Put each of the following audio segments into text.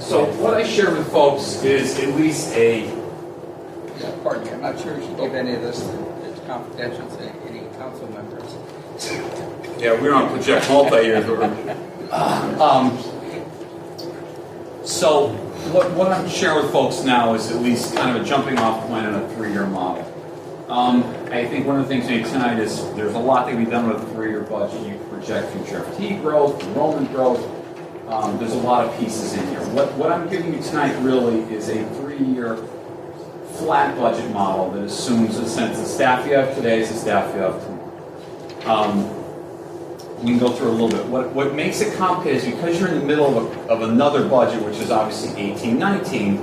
So what I share with folks is at least a... Yeah, pardon me, I'm not sure you should give any of this that's confidential to any council members. Yeah, we don't project multi-years. So what I'm sharing with folks now is at least kind of a jumping off point on a 3-year model. I think one of the things we need tonight is there's a lot that can be done with a 3-year budget. You can project future FT growth, enrollment growth. There's a lot of pieces in here. What I'm giving you tonight really is a 3-year flat budget model that assumes a sense of staff you have today is the staff you have tomorrow. We can go through a little bit. What makes it complicated is because you're in the middle of another budget, which is obviously 18-19,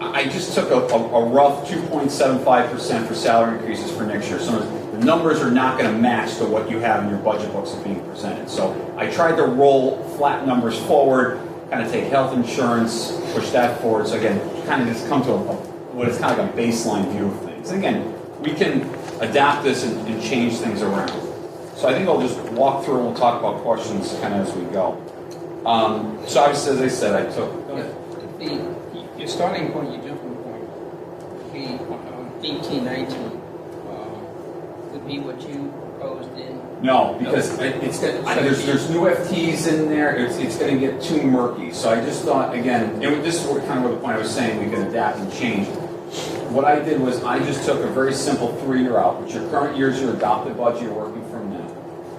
I just took a rough 2.75% for salary increases for next year. So the numbers are not going to match to what you have in your budget books that's being presented. So I tried to roll flat numbers forward, kind of take health insurance, push that forward. So again, kind of just come to what is kind of like a baseline view of things. And again, we can adapt this and change things around. So I think I'll just walk through and we'll talk about questions kind of as we go. So obviously, as I said, I took... Your starting point, your jumping point, would be 18-19 would be what you proposed in? No, because there's new FTs in there. It's going to get too murky. So I just thought, again, and this is kind of the point I was saying, we can adapt and change. What I did was I just took a very simple 3-year out, which your current year's your adopted budget you're working from now.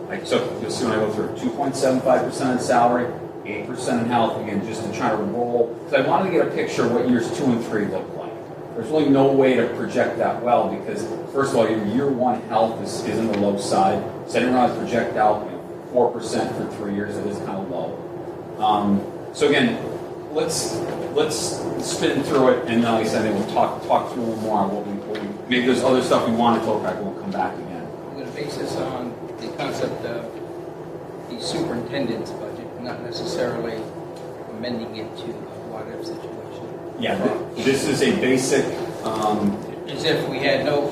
I took, you'll see when I go through, 2.75% in salary, 8% in health, again, just to try to roll, because I wanted to get a picture of what years 2 and 3 look like. There's really no way to project that well because, first of all, your year 1 health is in the low side. So I didn't want to project out 4% for 3 years. It is kind of low. So again, let's spin through it, and like I said, we'll talk through a little more on what we maybe there's other stuff we want to talk about. We'll come back again. I'm going to base this on the concept of the superintendent's budget, not necessarily amending it to a what-if situation. Yeah, this is a basic. As if we had no.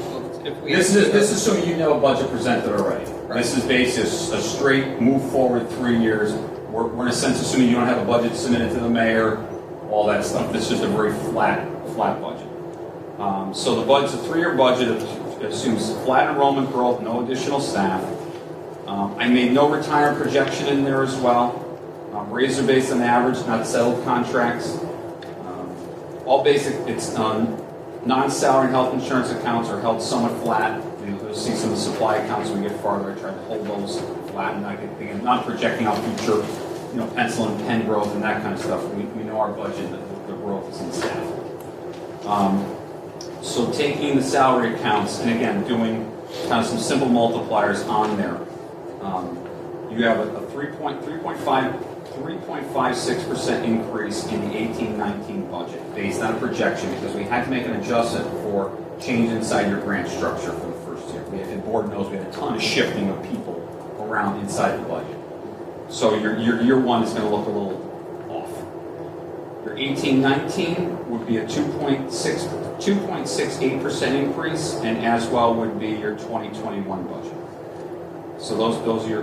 This is assuming you know a budget presented already. Right. This is basically a straight move forward 3 years. We're in a sense assuming you don't have a budget submitted to the mayor, all that stuff. This is just a very flat budget. So the budget's a 3-year budget. It assumes flat enrollment growth, no additional staff. I made no retirement projection in there as well. Raises are based on average, not settled contracts. All basic, it's non-salary health insurance accounts are held somewhat flat. You'll see some of the supply accounts when we get farther. I try to hold those flat and not projecting out future, pencil and pen growth and that kind of stuff. We know our budget, the growth is in staff. So taking the salary accounts and again doing kind of some simple multipliers on there. You have a 3.56% increase in the 18-19 budget based on a projection because we had to make an adjustment for change inside your grant structure for the first year. The board knows we had a ton of shifting of people around inside the budget. So your year 1 is going to look a little off. Your 18-19 would be a 2.68% increase, and as well would be your 2021 budget. So those are your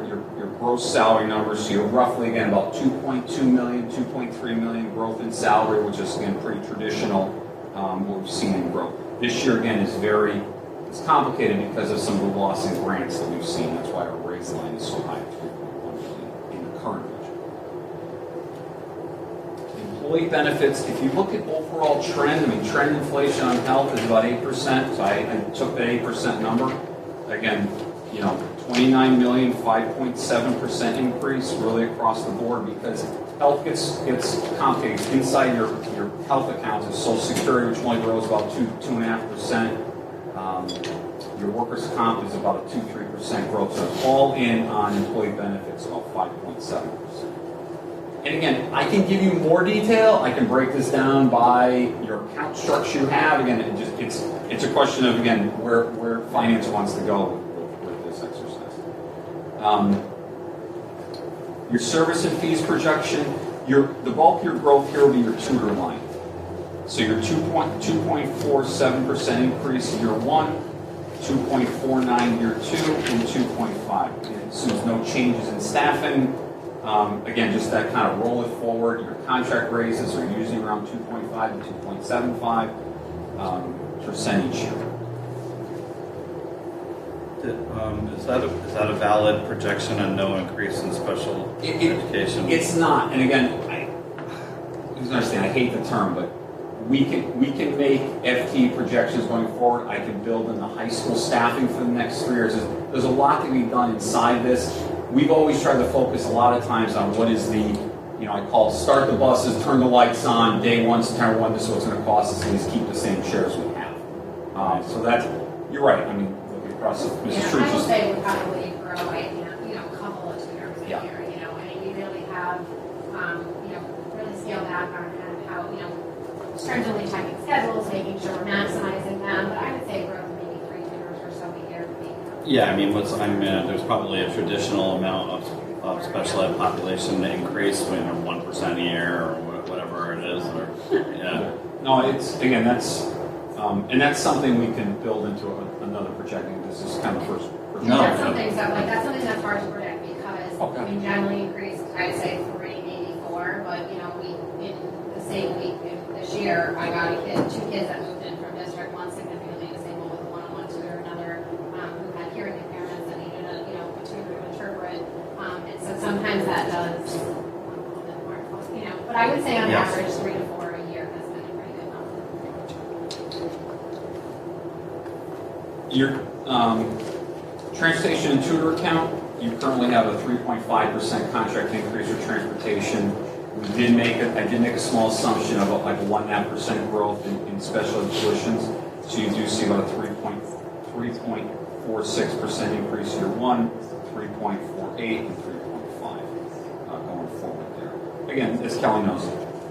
gross salary numbers. So you're roughly, again, about 2.2 million, 2.3 million growth in salary, which is, again, pretty traditional, what we've seen in growth. This year, again, it's complicated because of some of the loss in grants that we've seen. That's why our raise line is so high at 3.1 million in the current budget. Employee benefits, if you look at overall trend, trend inflation on health is about 8%. So I took that 8% number. Again, 29 million, 5.7% increase really across the board because health gets complicated. Inside your health accounts is Social Security, which only grows about 2.5%. Your workers' comp is about a 2-3% growth. So it's all in on employee benefits, about 5.7%. And again, I can give you more detail. I can break this down by your account structure you have. Again, it's a question of again where finance wants to go. Your service and fees projection, the bulk of your growth here will be your tutor line. So your 2.47% increase year 1, 2.49 year 2, and 2.5. It assumes no changes in staffing. Again, just that kind of roll it forward. Your contract raises are usually around 2.5 to 2.75% each year. Is that a valid projection and no increase in special education? It's not, and again, I understand. I hate the term, but we can make FTE projections going forward. I can build in the high school staffing for the next 3 years. There's a lot to be done inside this. We've always tried to focus a lot of times on what is the, I call start the buses, turn the lights on, day one, September 1, this is what's going to cost us, and just keep the same shares we have. So that's, you're right. I mean, across Mrs. I will Truch's. say we probably grow a couple of tutors a Yeah. year, and we really have, really scaled back on kind of how, stringently checking schedules, making sure we're maximizing them, but I would say growth maybe 3 tutors or so a year would be. Yeah, I mean, there's probably a traditional amount of special ed population increase, 1% a year or whatever it is, or yeah. No, it's again and that's something we can build into another projecting. This is kind of first. No. That's something that's hard to predict because Okay. we generally increase, I'd say 3, maybe 4, but we in the same week this year I got 2 kids that moved in from district, one significantly disabled with a one-on-one tutor, another who had hearing impairments that needed a tutor to interpret, and so sometimes that does a little bit more, but I would say on Yes. average 3 to 4 a year has been a pretty good number. Your transportation and tutor account, you currently have a 3.5% contract increase for transportation. I did make a small assumption of like a 1.5% growth in special ed tuitions. So you do see about a 3.46% increase year one, 3.48 and 3.5 going forward there. Again, as Kelly knows,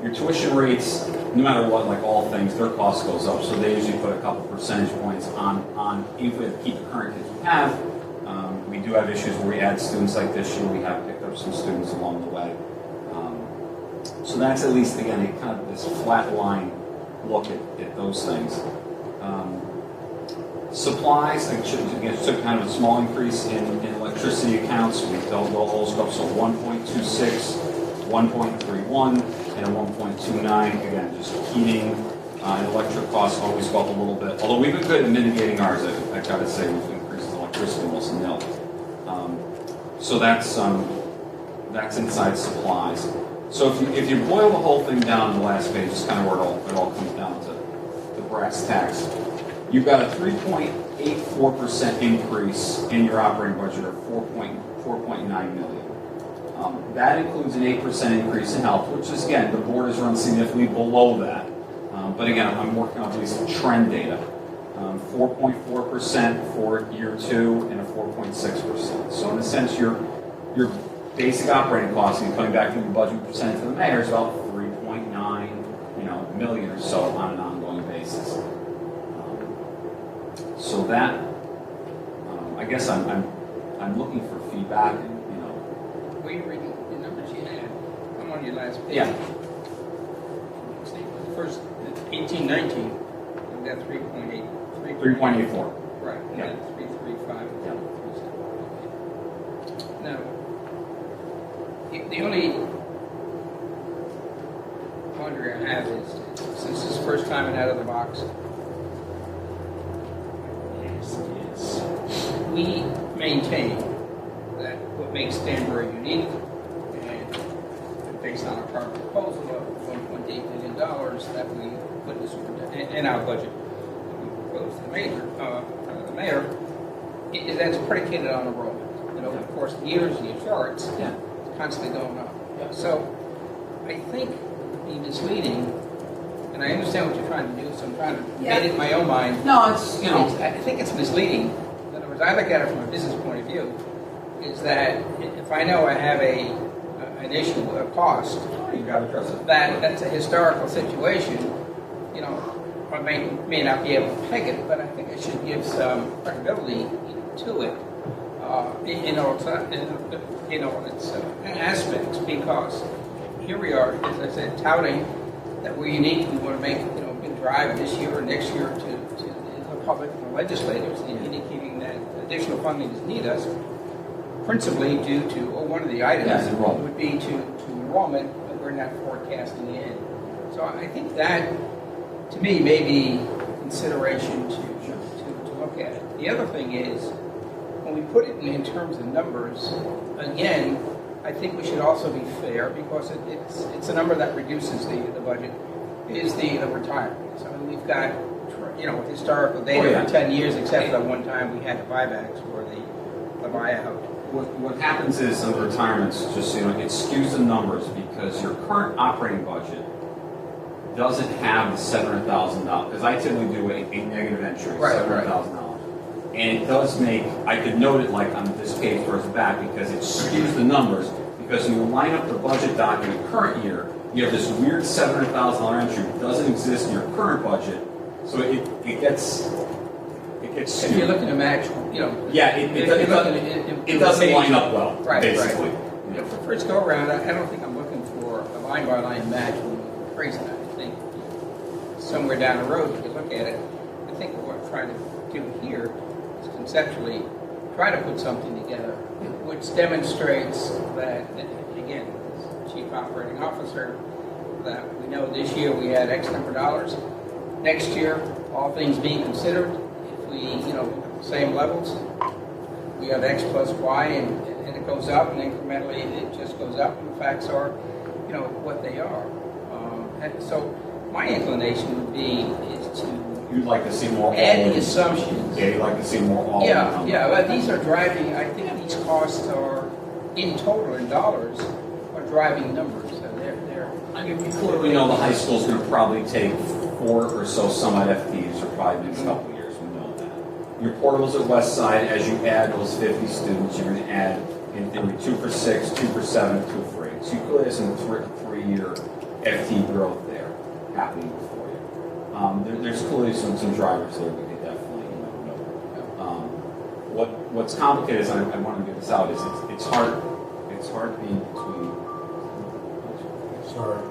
your tuition rates, no matter what, like all things, their cost goes up. So they usually put a couple percentage points on even if we keep the current kids we have. We do have issues where we add students like this year. We have picked up some students along the way. So that's at least, again, a kind of this flat line look at those things. Supplies, again, took kind of a small increase in electricity accounts. We dealt all those up, so 1.26, 1.31, and a 1.29. Again, just heating and electric costs always go up a little bit. Although we've been good at mitigating ours, I got to say we've increased electricity almost nil. So that's inside supplies. So if you boil the whole thing down to the last page, it's kind of where it all comes down to the brass tacks. You've got a 3.84% increase in your operating budget of $4.9 million. That includes an 8% increase in health, which is, again, the board has run significantly below that. But again, I'm working on at least trend data. 4.4% for year 2 and a 4.6%. So in a sense, your basic operating costs, and coming back from your budget percent to the mayor, is about 3.9 million or so on an ongoing basis. So that, I guess I'm looking for feedback. Were you reading the numbers you had? I'm on your last page. Yeah. First, 1819, we got 3.8. 3.84. Right, we Yeah. got 335. Yeah. Now, the only wonder I have is, since this is the first time and out of the box, we maintain that what makes Danbury unique, and based on our prior proposal of $1.8 million that we put in our budget, we proposed to the mayor, is that's predicated on enrollment. Over the course of years, your charts, Yeah. it's constantly going up. Yeah. So I think it would be misleading, and I understand what you're trying to do, so I'm trying to get it in my own mind. No, it's, I think it's misleading. In other words, I look at it from a business point of view, is that if I know I have an issue, a cost, you got to address it. that's a historical situation, I may not be able to peg it, but I think I should give some credibility to it in all its aspects, because here we are, as I said, touting that we're unique. We want to make a big drive this year or next year to the public and the legislators in indicating that additional funding is needed us. principally due to, or one of the items Yes, enrollment. would be to enrollment, but we're not forecasting in. So I think that, to me, may be consideration to look at it. The other thing is, when we put it in terms of numbers, again, I think we should also be fair because it's a number that reduces the budget, is the retirement. So we've got, historical data Oh, yeah. for 10 years, except for that one time we had the buybacks or the buyout. What happens is in the retirements, just so you know, it skews the numbers because your current operating budget doesn't have the $700,000, because I typically do a negative entry, Right, $700,000. And it does make, I could note it like on this page towards the back because it skews the numbers, because when you line up the budget document current year, you have this weird $700,000 entry that doesn't exist in your current budget, so it gets If you're looking to match, yeah, if you're looking at it doesn't line up well, Right, basically. right. For the first go around, I don't think I'm looking for a line by line match when we're crazy. I think somewhere down the road, if you look at it, I think what we're trying to do here is conceptually try to put something together which demonstrates that, again, as Chief Operating Officer, that we know this year we had X number of dollars. Next year, all things being considered, if we, same levels, we have X plus Y and it goes up and incrementally it just goes up and the facts are, what they are. And so my inclination would be is to You'd like to see more add the all-in. assumptions. Yeah, you'd like to see more all-in. Yeah, but these are driving, I think these costs are, in total, in dollars, are driving numbers. So they're I mean, we clearly know the high school's going to probably take 4 or so summer FTEs or probably the next couple of years. We know that. Your portables at West Side, as you add those 50 students, you're going to add, in theory, 2 for 6, 2 for 7, 2 for 8. So you clearly have some 3-year FTE growth there happening for you. There's clearly some drivers there we could definitely know. What's complicated is, I want to get this out, is it's hard being between. Sorry.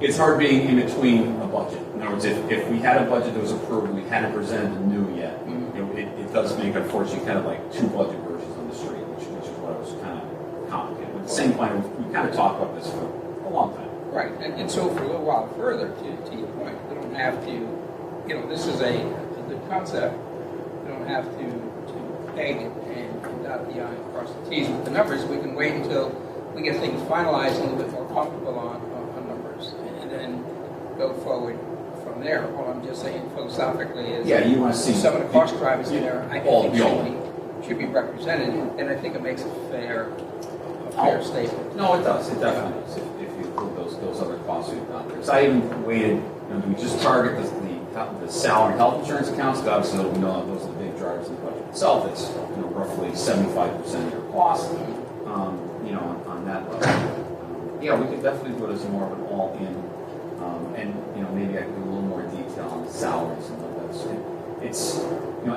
It's hard being in between a budget. In other words, if we had a budget that was approved, we hadn't presented the new yet, it does make, unfortunately, kind of like 2 budget versions on the street, which is what I was kind of complicated. But at the same point, we kind of talked about this for a long time. right. And so for a little while further, to your point, we don't have to, this is a good concept. We don't have to peg it and dot the I and cross the T's with the numbers. We can wait until we get things finalized and a little bit more comfortable on numbers, and then go forward from there. All I'm just saying philosophically is, Yeah, you want to see some of the cost drivers in there, I all think beyond. should be represented, and I think it makes a fair statement. No, it does. It definitely does. If you include those other costs we've done there. So I even waited. Do we just target the salary and health insurance accounts? Because obviously we know those are the big drivers in the budget itself. It's roughly 75% of your cost. On that level. Yeah, we could definitely do it as more of an all-in, and maybe I could do a little more detail on the salaries and all that. So it's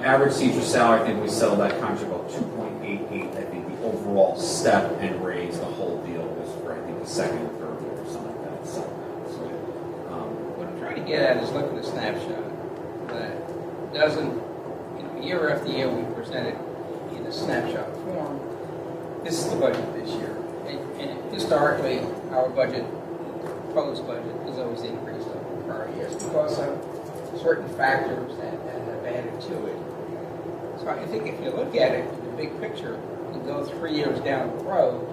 average teacher salary. I think we settled that contract about 2.88. I think the overall step and raise, the whole deal was for I think the second and third year or something like that. So What I'm trying to get at is look at a snapshot that doesn't, year after year we present it in a snapshot form. This is the budget this year. And historically, our budget, proposed budget, has always increased over prior years because of certain factors that have added to it. So I think if you look at it in the big picture and go 3 years down the road,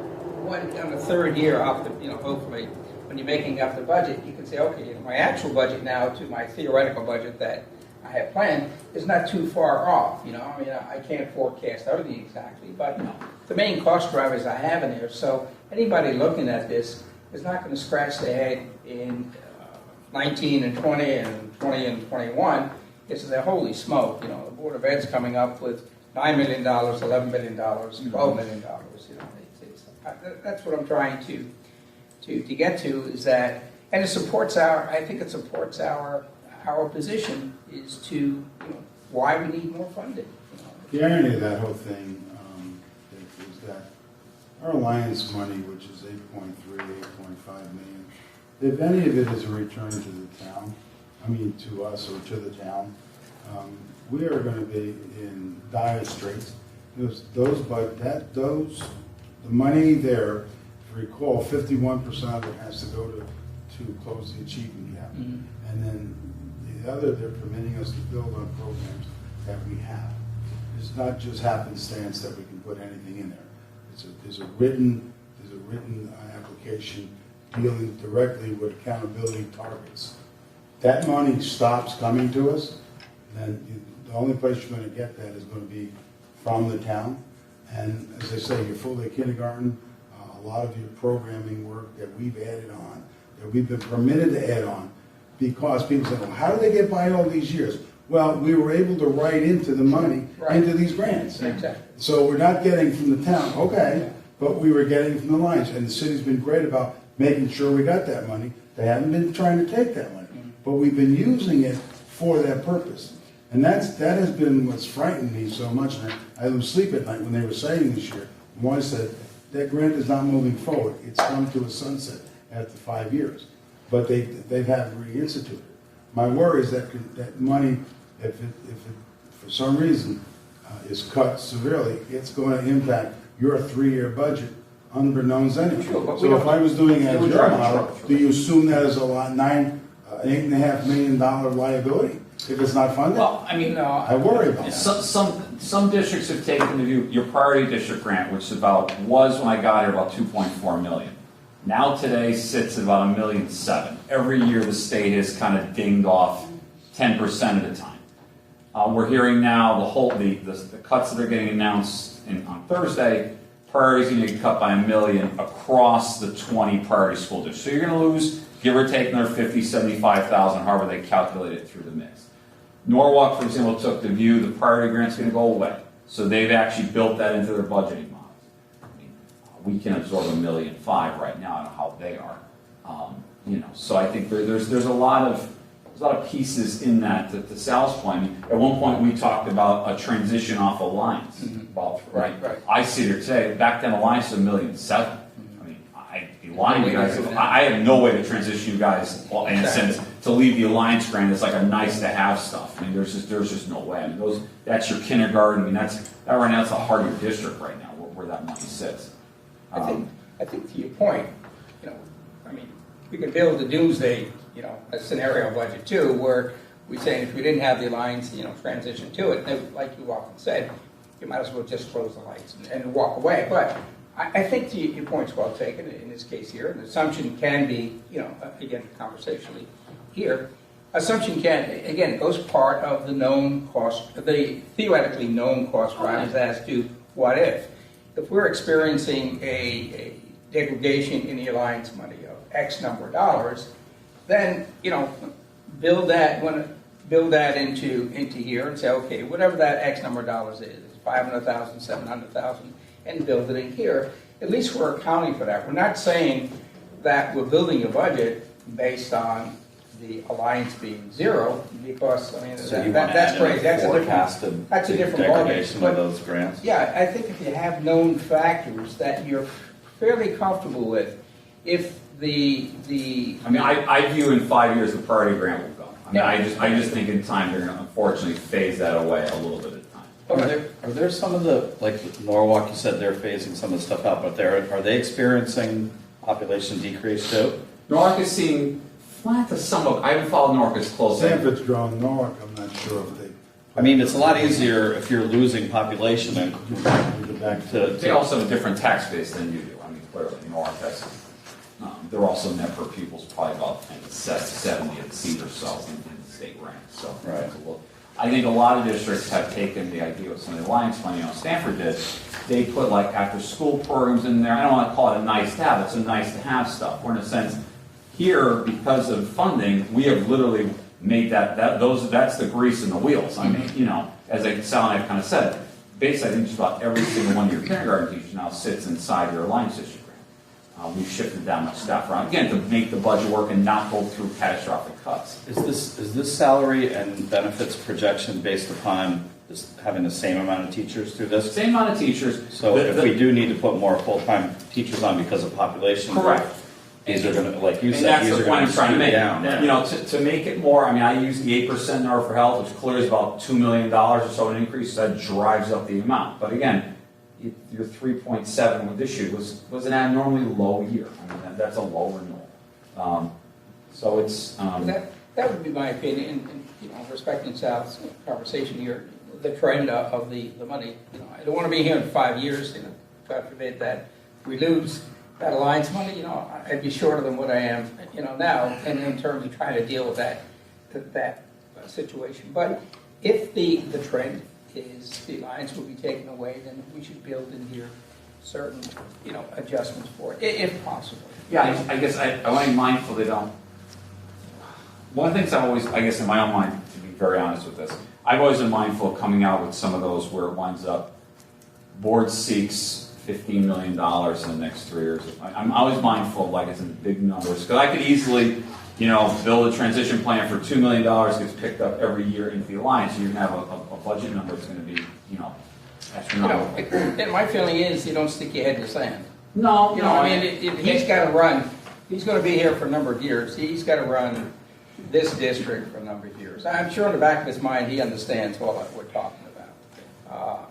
on the third year off the, hopefully, when you're making up the budget, you can say, okay, my actual budget now to my theoretical budget that I have planned is not too far off. I can't forecast everything exactly, but the main cost drivers I have in there. So anybody looking at this is not going to scratch their head in 19 and 20 and 20 and 21. It's the holy smoke. The Board of Ed's coming up with $9 million, $11 million, $12 million. That's what I'm trying to get to is that, and it supports I think it supports our position is to, why we need more funding. The irony of that whole thing is that our alliance money, which is 8.3, 8.5 million, if any of it is a return to the town, to us or to the town, we are gonna be in dire straits. The money there, if you recall, 51% of it has to go to close the achievement gap. Mhm. And then the other, they're permitting us to build on programs that we have. It's not just happenstance that we can put anything in there. There's a written application dealing directly with accountability targets. That money stops coming to us, then the only place you're going to get that is going to be from the town. And as I say, your full-day kindergarten, a lot of your programming work that we've added on, that we've been permitted to add on, because people say, well, how did they get by all these years? Well, we were able to write into the money, Right. into these grants. Exactly. So we're not getting from the town, okay, but we were getting from the lines, and the city's been great about making sure we got that money. They haven't been trying to take that money, but we've been using it for that purpose. And that has been what's frightened me so much, and I lose sleep at night when they were saying this year. One said, that grant is not moving forward, it's come to a sunset after 5 years. But they've had to reinstitute it. My worry is that that money, if it for some reason is cut severely, it's going to impact your 3-year budget unbeknownst anyway. Sure, but we So if don't- I was doing it as We're your trying to model, structure do it. you assume that as a lot, $8.5 million liability if it's not funded? Well, I mean, I worry about that. some districts have taken the view, your priority district grant, which was when I got here about 2.4 million. Now today sits at about $1.7 million. Every year the state has kind of dinged off 10% of the time. We're hearing now the cuts that are getting announced on Thursday, priorities going to get cut by $1 million across the 20 priority school districts. So you're going to lose, give or take, another 50, 75,000, however they calculate it through the mix. Norwalk, for example, took the view the priority grant's going to go away. So they've actually built that into their budgeting models. I mean, we can absorb $1.5 million right now. I don't know how they are. So I think there's a lot of pieces in that. To Sal's point, I mean, at one point we talked about a transition off Alliance. Right. I sit here today. Back then, Alliance was $1.7 million. I mean, I'd be lying to you guys. I have no way to transition you guys in a sense to leave the Alliance grant. It's like a nice to have stuff. I mean, there's just no way. I mean, that's your kindergarten. I mean, that right now it's the heart of your district right now where that money sits. I think to your point, I mean, we could build a doomsday, a scenario budget too, where we say if we didn't have the Alliance, transition to it, then, like you often said, you might as well just close the lights and walk away. But I think your point's well taken in this case here. An assumption can be, again, conversationally here, assumption can, again, it goes part of the known cost, the theoretically known cost drivers as to what if. If we're experiencing a degradation in the Alliance money of X number of dollars, then, build that into here and say, okay, whatever that X number of dollars is, 500,000, 700,000, and build it in here. At least we're accounting for that. We're not saying that we're building a budget based on the Alliance being zero, because, I mean, So you that's want to add great. in That's a forecasted that's a different degradation ballgame. of those grants? Yeah, I think if you have known factors that you're fairly comfortable with, if the I mean, I view in 5 years the priority grant will go. I mean, Yeah. I just think in time they're going to unfortunately phase that away a little bit at a time. Are there some of the, like Norwalk, you said they're phasing some of the stuff out, but are they experiencing population decrease too? Norwalk is seeing flat to somewhat. I haven't followed Norwalk as closely. Sanford's grown, Norwalk, I'm not sure if they. I mean, it's a lot easier if you're losing population and They also have a different tax base than you do. I mean, clearly, Norwalk has. They're also net per pupils probably about 70 at seat or so in the state rank. So Right. I think a lot of districts have taken the idea of some of the Alliance money. Stanford did. They put like after school programs in there. I don't want to call it a nice to have. It's a nice to have stuff. Where in a sense, here because of funding, we have literally made that's the grease in the wheels. I mean, as Sal and I kind of said, basically I think just about every single one of your kindergarten teachers now sits inside your Alliance district grant. We've shifted that much staff around again to make the budget work and not go through catastrophic cuts. is this salary and benefits projection based upon having the same amount of teachers through this? Same amount of teachers. So if we do need to put more full-time teachers on because of population. Correct. These are gonna, like you And said, that's these the are point gonna I'm trying to skew make. down. You know, to make it more, I mean, I use the 8% number for health, which clearly is about $2 million or so an increase, that drives up the amount. But again, your 3.7 with this year was an abnormally low year. I mean, that's a low renewal. So it's, That would be my opinion, and, you know, respecting Sal's conversation here, the trend of the money. You know, I don't want to be here in 5 years, you know, God forbid that we lose that alliance money, you know, I'd be shorter than what I am, you know, now, and in terms of trying to deal with that situation. But if the trend is the alliance will be taken away, then we should build in here certain, you know, adjustments for it, if possible. yeah, I guess I want to be mindful they don't. One of the things I always, I guess in my own mind, to be very honest with this, I've always been mindful of coming out with some of those where it winds up, board seeks $15 million in the next 3 years. I'm always mindful of like it's in big numbers, because I could easily, you know, build a transition plan for $2 million gets picked up every year into the alliance, and you're gonna have a budget number that's gonna be, you know, You know, astronomical. and my feeling is you don't stick your head in the sand. No, You know, I mean, he's got to run, he's going to be here for a number of years. He's got to run this district for a number of years. I'm sure in the back of his mind, he understands all that we're talking about.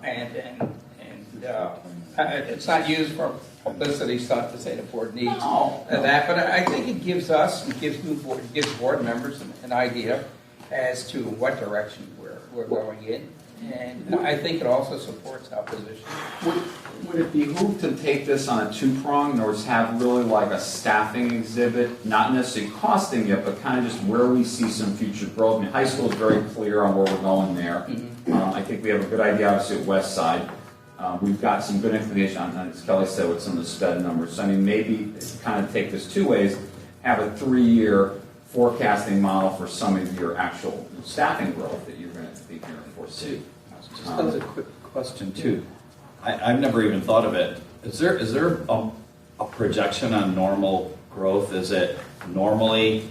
It's not used for publicity stuff to say the board needs No. that, but I think it gives us, and gives board members an idea as to what direction we're going in. And I think it also supports our position. Would it behoove to take this on a two-prong, or have really like a staffing exhibit, not necessarily costing it, but kind of just where we see some future growth? I mean, high school is very clear on where we're going there. I think we have a good idea, obviously, at West Side. We've got some good information on, as Kelly said, with some of the sped numbers. So, I mean, maybe kind of take this two ways, have a 3-year forecasting model for some of your actual staffing growth that you're going to be here to foresee. Just as a quick question too, I've never even thought of it. Is there a projection on normal growth? Is it normally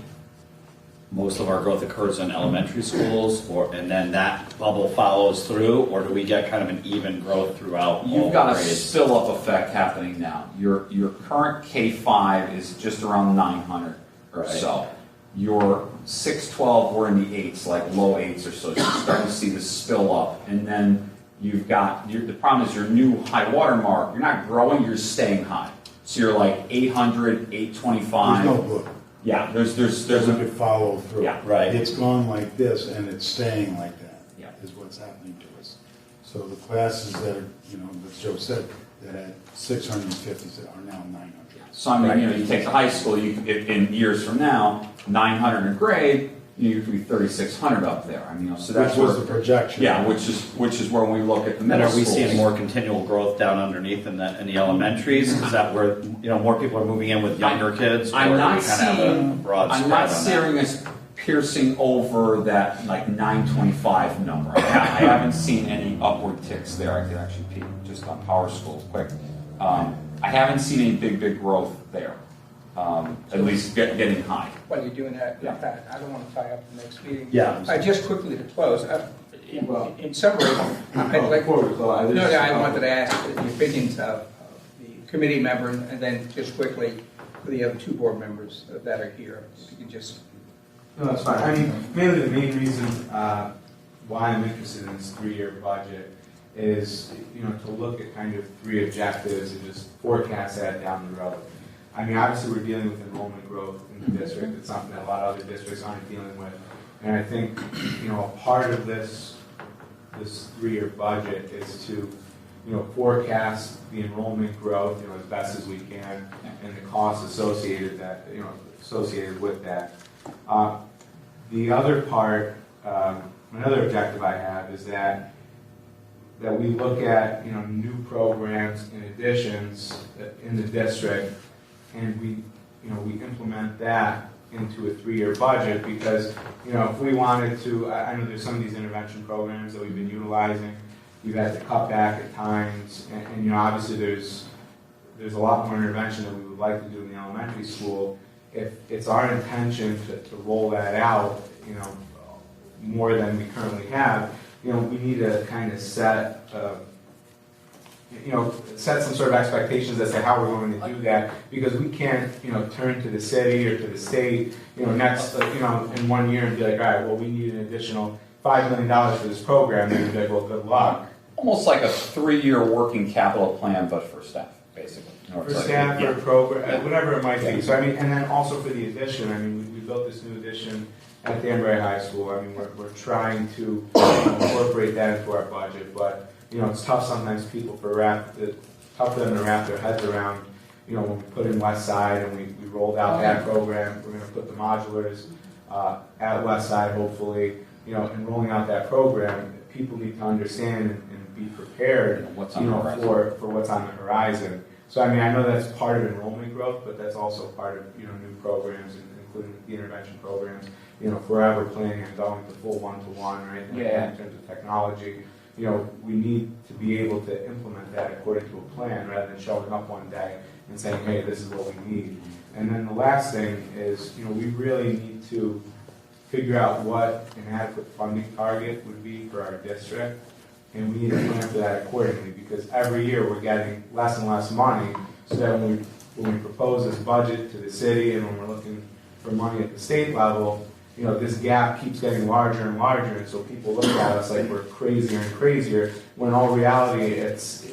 most of our growth occurs in elementary schools, and then that bubble follows through, or do we get kind of an even growth throughout all You've got a grades? spill-up effect happening now. Your current K-5 is just around 900 or Right. so. Your 612, we're in the 8s, like low 8s or so. So you're starting to see this spill up. And then you've got, the problem is your new high water mark, you're not growing, you're staying high. So you're like 800, 825. There's no blue. Yeah, there's There's a, a follow through. Yeah. Right. It's gone like this and it's staying like that. Yeah. Is what's happening to us. So the classes that are, you know, as Joe said, that had 650 are now 900. so I mean, you know, you take the high school, you could, in years from now, 900 in a grade, you could be 3,600 up there. I mean, you know, so that's Which was where, the projection. yeah, which is where we look at the And middle are we schools. seeing more continual growth down underneath in the elementaries? Is that where, you know, more people are moving in with younger kids? Or I'm do we not kind of have a seeing, broad I'm spread not on that? seeing us piercing over that like 925 number. I haven't seen any upward ticks there. I could actually peek just on Power Schools quick. I haven't seen any big growth there. At least getting high. While you're doing that, Yeah. Pat, I don't want to tie up the next meeting. Yeah. Just quickly to close, Well- in summary, I'd like, Before we go, I wanted to ask the opinions of the committee member, and then just quickly for the other two board members that are here, if you could just, No, that's fine. I mean, mainly the main reason why I'm interested in this 3-year budget is, you know, to look at kind of 3 objectives and just forecast that down the road. I mean, obviously, we're dealing with enrollment growth in the district. It's something that a lot of other districts aren't dealing with. And I think, you know, a part of this 3-year budget is to, you know, forecast the enrollment growth, you know, as best as we can, and the costs associated with that. The other part, another objective I have is that we look at, you know, new programs and additions in the district, and we implement that into a 3-year budget, because, you know, if we wanted to, I know there's some of these intervention programs that we've been utilizing, we've had to cut back at times, and you know, obviously there's a lot more intervention that we would like to do in the elementary school. If it's our intention to roll that out, you know, more than we currently have, you know, we need to kind of set set some sort of expectations as to how we're going to do that, because we can't, turn to the city or to the state, next, in 1 year and be like, all right, well, we need an additional $5 million for this program, and be like, well, good luck. Almost like a 3-year working capital plan, but for staff, basically. For staff, for program, whatever it might be. So I mean, and then also for the addition, I mean, we built this new addition at Danbury High School. I mean, we're trying to incorporate that into our budget, but it's tough sometimes it's tough for them to wrap their heads around, when we put in West Side and we rolled out that program, we're gonna put the modulars at West Side, hopefully, in rolling out that program, people need to understand and be prepared, What's on the horizon. for what's on the horizon. So I mean, I know that's part of enrollment growth, but that's also part of, new programs, including the intervention programs, forever planning and going to full one-to-one, right? Yeah. In terms of technology, we need to be able to implement that according to a plan rather than showing up one day and saying, hey, this is what we need. And then the last thing is, we really need to figure out what an adequate funding target would be for our district. And we need to plan for that accordingly, because every year we're getting less and less money, so that when we propose this budget to the city and when we're looking for money at the state level, this gap keeps getting larger and larger, and so people look at us like we're crazier and crazier, when in all reality it's,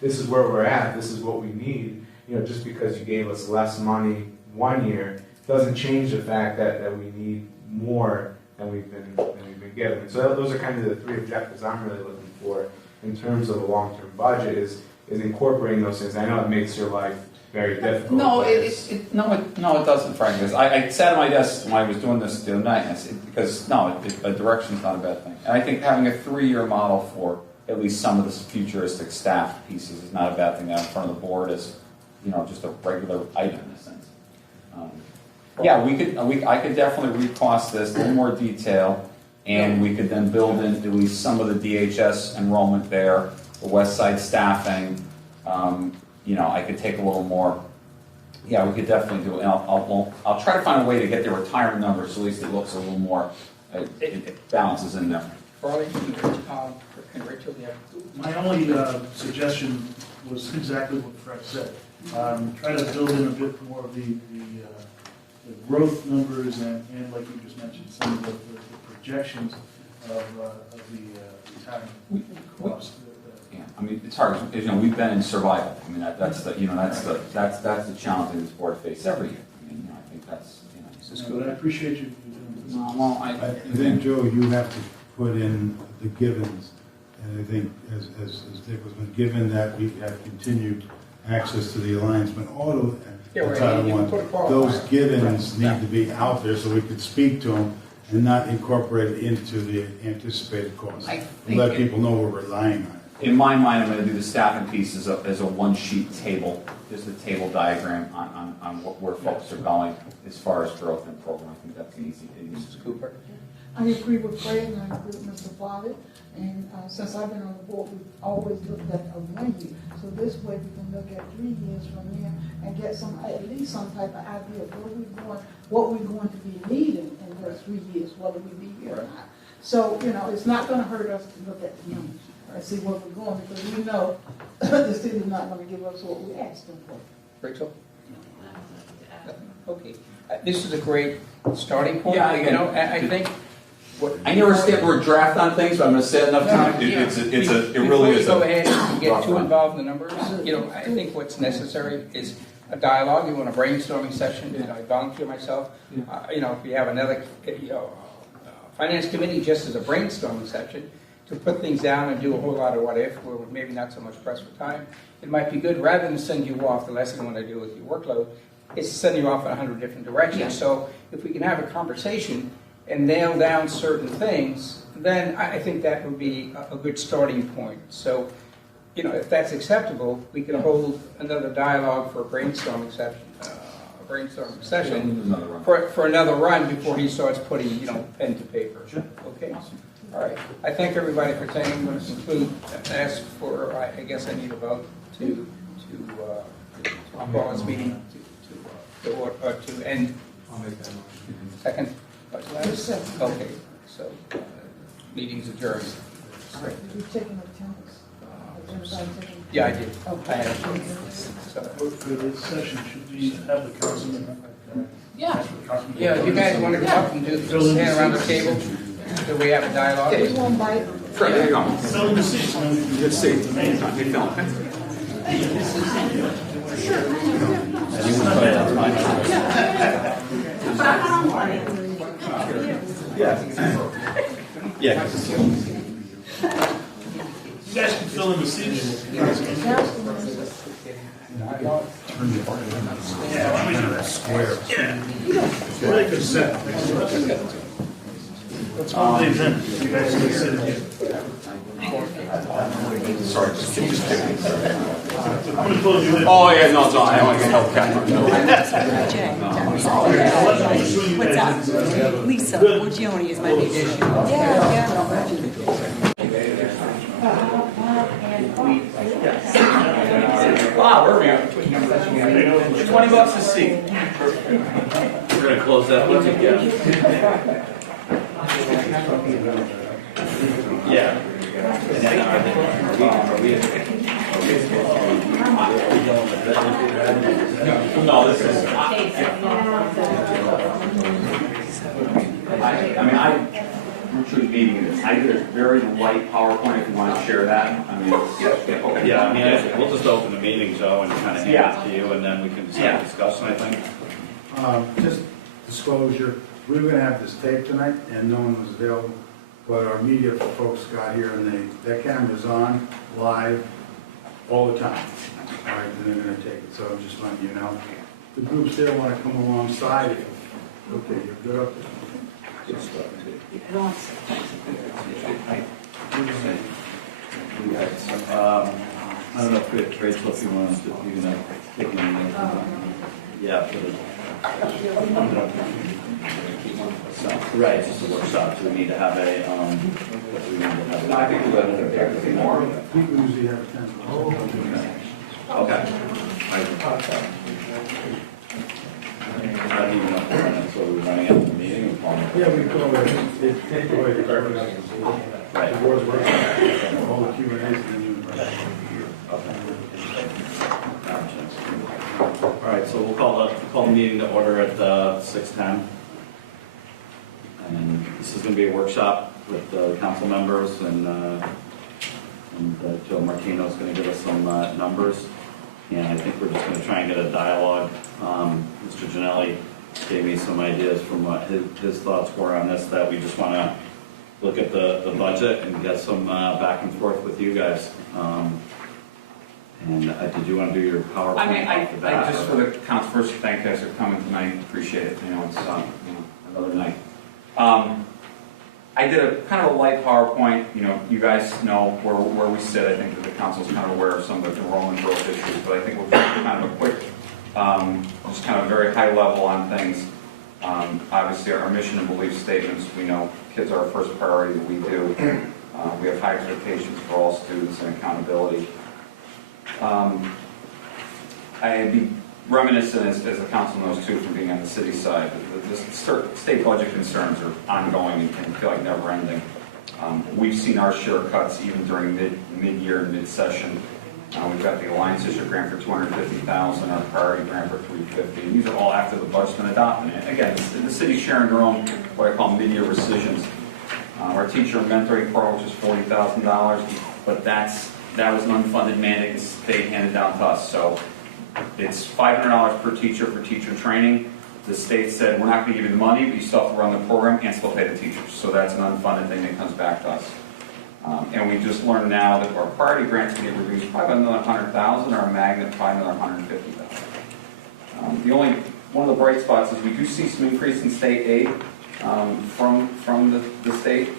this is where we're at, this is what we need. Just because you gave us less money 1 year doesn't change the fact that we need more than we've been given. So those are kind of the 3 objectives I'm really looking for in terms of a long-term budget, is incorporating those things. I know it makes your life very difficult. No, but it doesn't, frankly. Because I sat at my desk when I was doing this the other night, and I said, because a direction's not a bad thing. And I think having a 3-year model for at least some of the futuristic staff pieces is not a bad thing. That in front of the board is, just a regular item in a sense. Yeah, I could definitely recost this, a little more detail, and we could then build in at least some of the DHS enrollment there, the West Side staffing. I could take a little more. Yeah, we could definitely do it. And I'll try to find a way to get their retirement numbers so at least it looks a little more, it balances in there. Farley, and Rachel, yeah. My only suggestion was exactly what Fred said. Try to build in a bit more of the growth numbers and like you just mentioned, some of the projections of the retirement cost. Yeah, I mean, it's hard. We've been in survival. I mean, that's the challenge that this board faces every year. I mean, I think that's But I appreciate you doing this. Well, I think, Joe, you have to put in the givens, and I think, as Dick was been given that we have continued access to the Alliance Auto and Title I, those givens need to be out there so we can speak to them and not incorporate it into the anticipated cost. Let people know we're relying on it. in my mind, I'm going to do the staffing piece as a one-sheet table, just a table diagram on where folks are going as far as growth and program. I think that's an easy. Mrs. Cooper? I agree with Fred and I agree with Mr. Flowers. And since I've been on the board, we've always looked at a 1 year. So this way we can look at 3 years from there and get at least some type of idea of what we're going to be needing in those 3 years, whether we be here or not. So, it's not going to hurt us to look at the numbers and see where we're going, because we know the city's not going to give us what we asked them for. Rachel? Okay. This is a great starting point. Yeah, I think. I never stand for a draft on things, but I'm going to say it enough time. It really is. Before you go ahead and get too involved in the numbers, I think what's necessary is a dialogue. You want a brainstorming session, and I volunteer myself. If you have another, finance committee just as a brainstorming session to put things down and do a whole lot of what if, we're maybe not so much pressed for time. It might be good rather than send you off. The last thing I want to do with your workload is send you off in 100 different directions. Yeah. So if we can have a conversation and nail down certain things, then I think that would be a good starting point. So, if that's acceptable, we can hold another dialogue for a brainstorming session. For another run before he starts putting, pen to paper. Sure. Okay. Awesome. All right. I thank everybody for attending. I'm going to conclude and ask for. I guess I need a vote to call this meeting to end. I'll make that motion. Second. Okay. So meeting's adjourned. You've taken attendance. everybody taken? Yeah, I did. Okay. I had it. So, For this session, should we have the councilman? Yeah. yeah, if you guys want to come up and do, stand around the table, so we have a dialogue. Just one bite. Sure, there you go. Fill in the seats, man. Good to see you. Hey, Phil. And you would put it on my numbers. Yeah. Yeah. You guys can fill in the seats. Really good set. Let's hold the event. You guys can sit again. Sorry, just kidding. I'm gonna close you in. Oh, yeah, no, no, I only get help What's up? Lisa Borgioni is my name. Wow, where are we at? $20 a seat. We're gonna close that one again. Yeah. And then are we No, this is, I'm truly meeting this. I did a very light PowerPoint if you want to share that. I mean, okay. Yeah, I mean, we'll just open the meeting, Joe, and kind of hand it to you, and then we can just have a discussion, I think. Just disclosure, we were gonna have this tape tonight, and no one was available, but our media folks got here, and that camera's on, live, all the time. All right, and they're gonna take it, so I'm just letting you know. The groups there wanna come alongside, okay, you're good up there. I don't know if Rachel, if you want to, you're gonna take any, yeah, for the. Right, just a workshop, do we need to have a, what do we need to have? I think we'll have a more. People usually have 10. Okay. I don't even know if we're running, so we're running out of the meeting. Yeah, we go away, they take away the garbage. Right. The board's working, all the Q&As, and then you. All right, so we'll call the meeting to order at 6:10. And this is going to be a workshop with the council members, and Joe Martino is going to give us some numbers. And I think we're just going to try and get a dialogue. Mr. Janelli gave me some ideas from what his thoughts were on this, that we just want to look at the budget and get some back and forth with you guys. And did you want to do your PowerPoint? I mean, off the bat? I just for the council first, thank you guys for coming tonight. Appreciate it. You know, it's another night. I did a kind of a light PowerPoint. You know, you guys know where we sit. I think that the council's kind of aware of some of the enrollment growth issues, but I think we'll do kind of a quick, just kind of very high level on things. Obviously, our mission and belief statements. We know kids are our first priority. We do. We have high expectations for all students and accountability. I'd be reminiscent, as the council knows too, from being on the city side, the state budget concerns are ongoing and can feel like never ending. We've seen our share of cuts even during mid-year and mid-session. We've got the Alliance District grant for $250,000, our priority grant for $350,000, and these are all after the budget's been adopted. And again, the city's sharing their own, what I call mid-year rescissions. Our teacher mentoring program, which is $40,000, but that was an unfunded mandate the state handed down to us. So it's $500 per teacher for teacher training. The state said, we're not going to give you the money, but you still have to run the program and still pay the teachers. So that's an unfunded thing that comes back to us. And we just learned now that our priority grants can get reduced probably by another $100,000, our magnet probably another $150,000. The only one of the bright spots is we do see some increase in state aid from the state.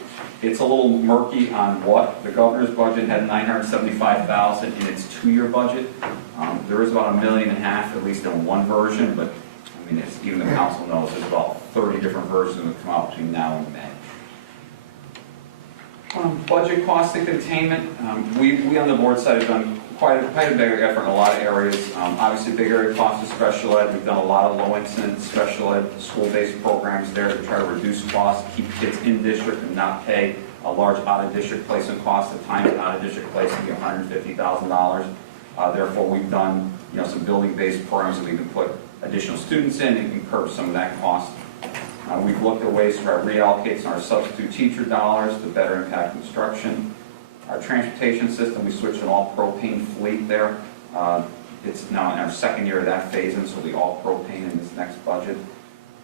It's a little murky on what. The governor's budget had $975,000 in its 2-year budget. There is about $1.5 million, at least in one version, but I mean, even the council knows there's about 30 different versions that come out between now and May. Budget cost and containment. We on the board side have done quite a bigger effort in a lot of areas. Obviously, big area cost of special ed. We've done a lot of low-incident special ed, school-based programs there to try to reduce costs, keep kids in district and not pay a large out-of-district placement cost. At times, an out-of-district placement can be $150,000. Therefore, we've done some building-based programs that we can put additional students in and can curb some of that cost. We've looked at ways to try to reallocate some of our substitute teacher dollars to better impact instruction. Our transportation system, we switched to an all-propane fleet there. It's now in our second year of that phase-in, so we'll be all propane in this next budget.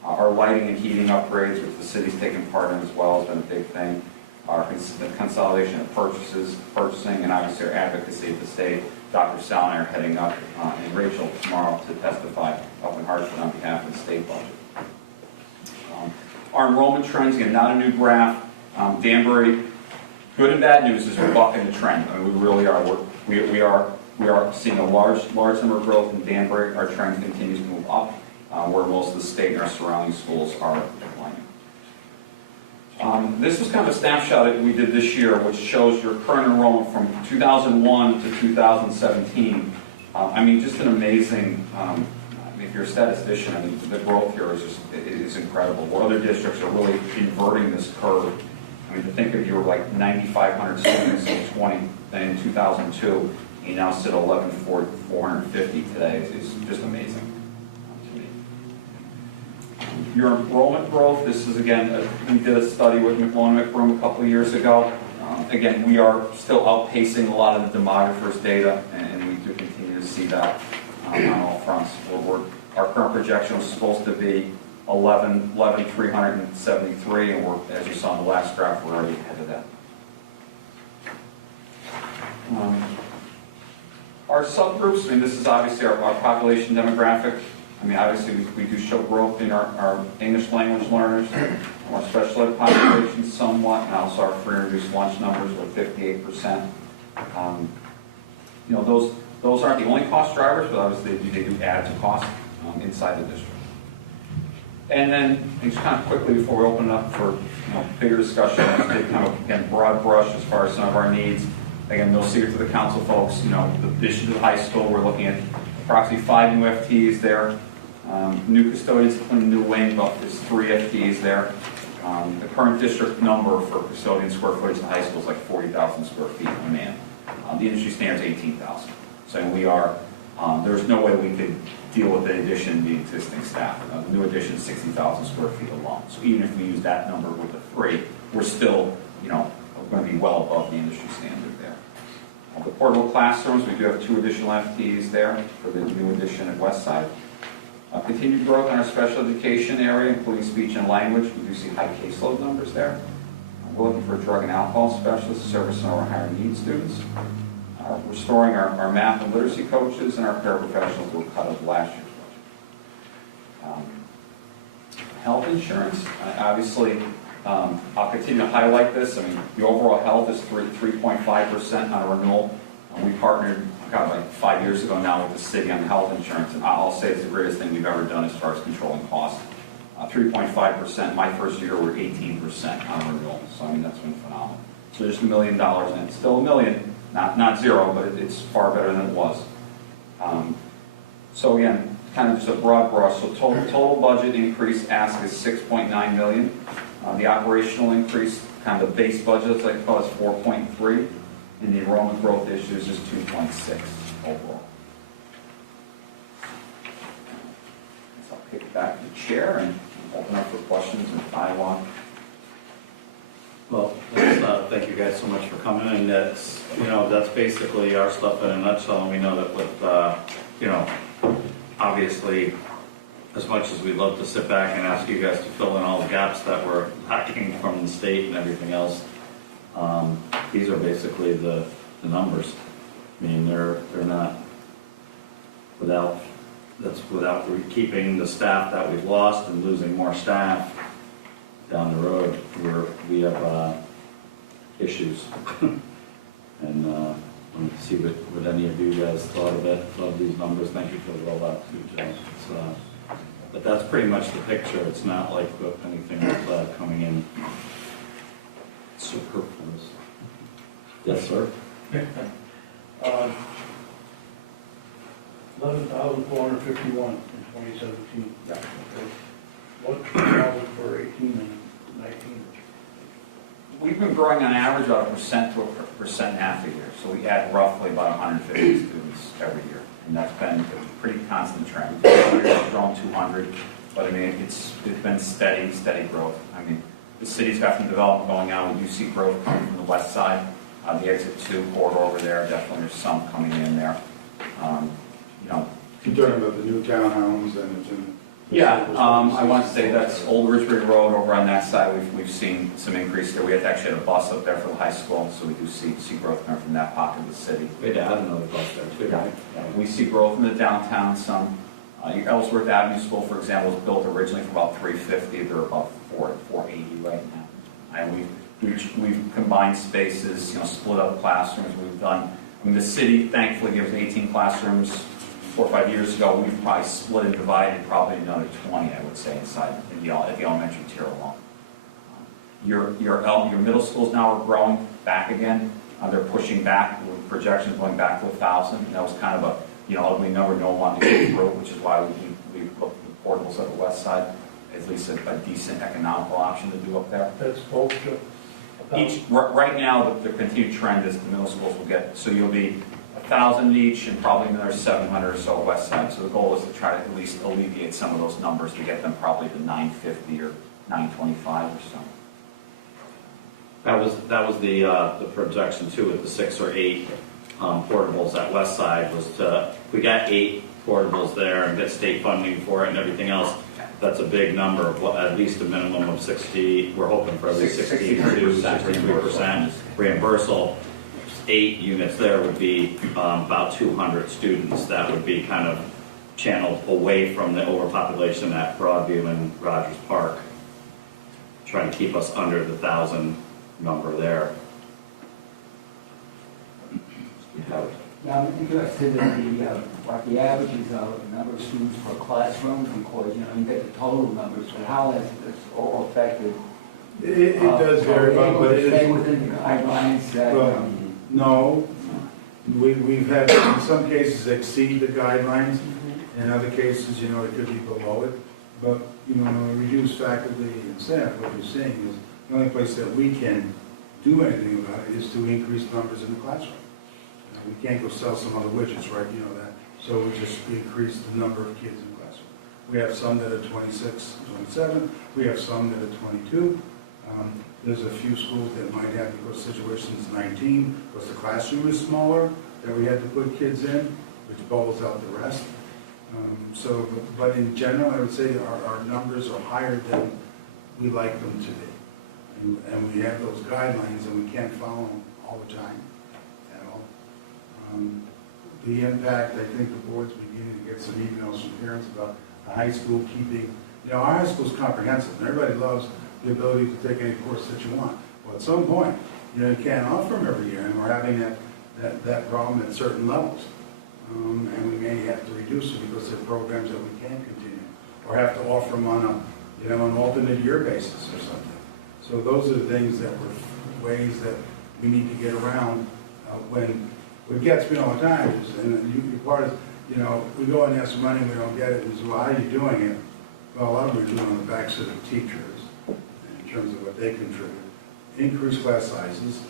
Our lighting and heating upgrades, which the city's taken part in as well, has been a big thing. The consolidation of purchasing, and obviously our advocacy at the state. Dr. Sal and I are heading up, and Rachel tomorrow to testify up in Hartford on behalf of the state budget. Our enrollment trends, again, not a new graph. Danbury, good and bad news is we're bucking the trend. I mean, we really are. We are seeing a large number of growth in Danbury. Our trend continues to move up, where most of the state and our surrounding schools are declining. This was kind of a snapshot that we did this year, which shows your current enrollment from 2001 to 2017. I mean, just an amazing, if you're a statistician, I mean, the growth here is incredible. Where other districts are really inverting this curve. I mean, to think of you were like 9,500 students in 2002, and you now sit at 11,450 today. It's just amazing to me. Your enrollment growth, this is again, we did a study with McClellan McBroom a couple of years ago. Again, we are still outpacing a lot of the demographers' data, and we do continue to see that on all fronts. Our current projection was supposed to be 11,373, and we're, as you saw in the last graph, we're already ahead of that. Our subgroups, I mean, this is obviously our population demographic. I mean, obviously, we do show growth in our English language learners, our special ed population somewhat, and also our free and reduced lunch numbers were 58%. Those aren't the only cost drivers, but obviously they do add to cost inside the district. And then, just kind of quickly before we open it up for bigger discussion, I did kind of, again, broad brush as far as some of our needs. Again, no secret to the council folks, the addition to the high school, we're looking at approximately 5 new FTEs there. New custodians, including new wing, about there's 3 FTEs there. The current district number for custodian square footage in the high school is like 40,000 square feet a man. The industry standard is 18,000. So we are, there's no way we could deal with the addition of the existing staff. The new addition is 60,000 square feet alone. So even if we use that number with the 3, we're still, going to be well above the industry standard there. The portable classrooms, we do have 2 additional FTEs there for the new addition at Westside. Continued growth in our special education area, including speech and language. We do see high caseload numbers there. We're looking for a drug and alcohol specialist to service some of our higher needs students. Restoring our math and literacy coaches and our paraprofessionals were cut of last year's budget. Health insurance, obviously, I'll continue to highlight this. I mean, the overall health is 3.5% on a renewal. We partnered, like 5 years ago now with the city on health insurance, and I'll say it's the greatest thing we've ever done as far as controlling costs. 3.5%, my first year we were 18% on renewal, so I mean, that's been phenomenal. So just $1 million, and it's still $1 million. Not zero, but it's far better than it was. So again, kind of just a broad brush. So total budget increase ask is $6.9 million. The operational increase, kind of the base budget, let's like call it 4.3, and the enrollment growth issues is 2.6 overall. So I'll kick it back to the chair and open up for questions and dialogue. Well, thank you guys so much for coming, and that's basically our stuff in a nutshell, and we know that with, obviously, as much as we'd love to sit back and ask you guys to fill in all the gaps that were lacking from the state and everything else, these are basically the numbers. I mean, they're not, without keeping the staff that we've lost and losing more staff down the road, we have issues. And let me see what any of you guys thought of it. Love these numbers. Thank you for the rollout too, Joe. But that's pretty much the picture. It's not like anything that's coming in superfluous. Yes, sir. 11,451 in 2017. Okay. What was for 18 and 19? We've been growing on average about 1% to 1.5% a year. So we add roughly about 150 students every year. And that's been a pretty constant trend. We've grown 200, but I mean, it's been steady growth. I mean, the city's got some development going on. We do see growth coming from the west side. The exit 2 corridor over there, definitely there's some coming in there. You know, You're talking about the new townhomes and it's in. yeah, I want to say that's Old Ridgebury Road over on that side. We've seen some increase there. We actually had a bus up there for the high school, so we do see growth coming from that pocket of the city. We'd add another bus there too, right? We see growth in the downtown some. Your Ellsworth Avenue School, for example, was built originally for about $350. They're about $480 right now. And we've combined spaces, you know, split up classrooms. We've done. I mean, the city thankfully gives 18 classrooms. 4 or 5 years ago, we've probably split and divided probably another 20, I would say, inside at the elementary tier alone. Your middle schools now are growing back again. They're pushing back with projections going back to 1,000. And that was kind of a ugly number no one wanted to get through, which is why we put the portables at the west side, at least a decent economical option to do up there. That's both. Right now, the continued trend is the middle schools will get, so you'll be 1,000 each and probably another 700 or so west side. So the goal is to try to at least alleviate some of those numbers to get them probably to 950 or 925 or so. That was the projection too, with the 6 or 8 portables at West Side, was to, if we got 8 portables there and get state funding for it and everything else, that's a big number, at least a minimum of 60, we're hoping for at least 63% reimbursal. 8 units there would be about 200 students that would be kind of channeled away from the overpopulation at Broadview and Rogers Park, trying to keep us under the 1,000 number there. Yeah, I'm interested in what the averages are of the number of students per classroom, because, you know, you get the total numbers, but how has this all affected? It does vary, but it stay is. within the guidelines that, Well, no, we've had, in some cases, exceed the guidelines. In other cases, you know, it could be below it. But, you know, when we reduce faculty and staff, what you're seeing is the only place that we can do anything about it is to increase numbers in the classroom. We can't go sell some other widgets, right, you know that. So we just increase the number of kids in the classroom. We have some that are 26, 27. We have some that are 22. There's a few schools that might have, because situations 19, because the classroom is smaller, that we had to put kids in, which bubbles out the rest. But in general, I would say our numbers are higher than we like them to be. And we have those guidelines and we can't follow them all the time at all. The impact, I think the board's beginning to get some emails from parents about the high school keeping, you know, our high school's comprehensive and everybody loves the ability to take any course that you want. Well, at some point, you know, you can't offer them every year and we're having that problem at certain levels. And we may have to reduce it because there are programs that we can't continue, or have to offer them on an alternate year basis or something. So those are the things that were ways that we need to get around when what gets me all the time is, and you part of, you know, we go and ask for money, we don't get it, and so, well, how are you doing it? Well, a lot of them are doing it on the backs of the teachers in terms of what they contribute. Increase class sizes,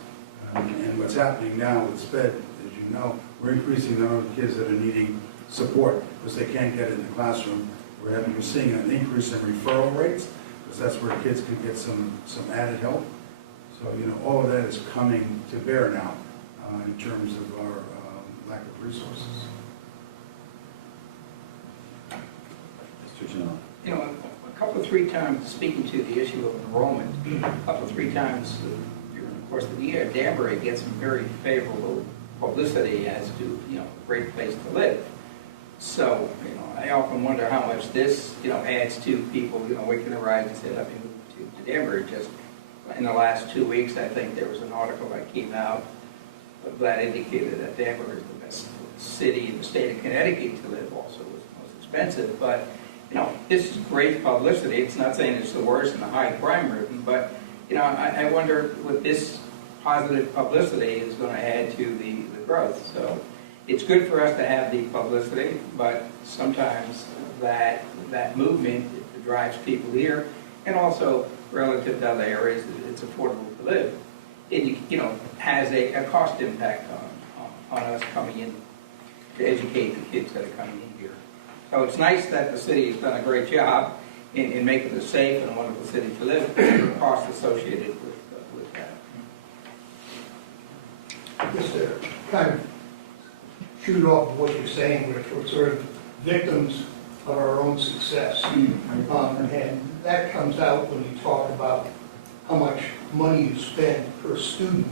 and what's happening now with SPED, as you know, we're increasing the number of kids that are needing support because they can't get it in the classroom. We're seeing an increase in referral rates because that's where kids can get some added help. So, you know, all of that is coming to bear now in terms of our lack of resources. Mr. Janelle. You know, a couple of 3 times, speaking to the issue of enrollment, a couple of 3 times during the course of the year, Danbury gets some very favorable publicity as to, you know, great place to live. So, you know, I often wonder how much this, you know, adds to people, you know, waking their eyes and saying, I mean, to Danbury. Just in the last 2 weeks, I think there was an article that came out that indicated that Danbury is the best city in the state of Connecticut to live, also was most expensive. But, you know, this is great publicity. It's not saying it's the worst in the high crime rate, but, you know, I wonder what this positive publicity is going to add to the growth. So, it's good for us to have the publicity, but sometimes that movement drives people here, and also relative to other areas, it's affordable to live. It, has a cost impact on us coming in to educate the kids that are coming in here. So it's nice that the city has done a great job in making it a safe and a wonderful city to live, the cost associated with that. Just to kind of shoot off of what you're saying, we're sort of victims of our own success. And that comes out when you talk about how much money you spend per student.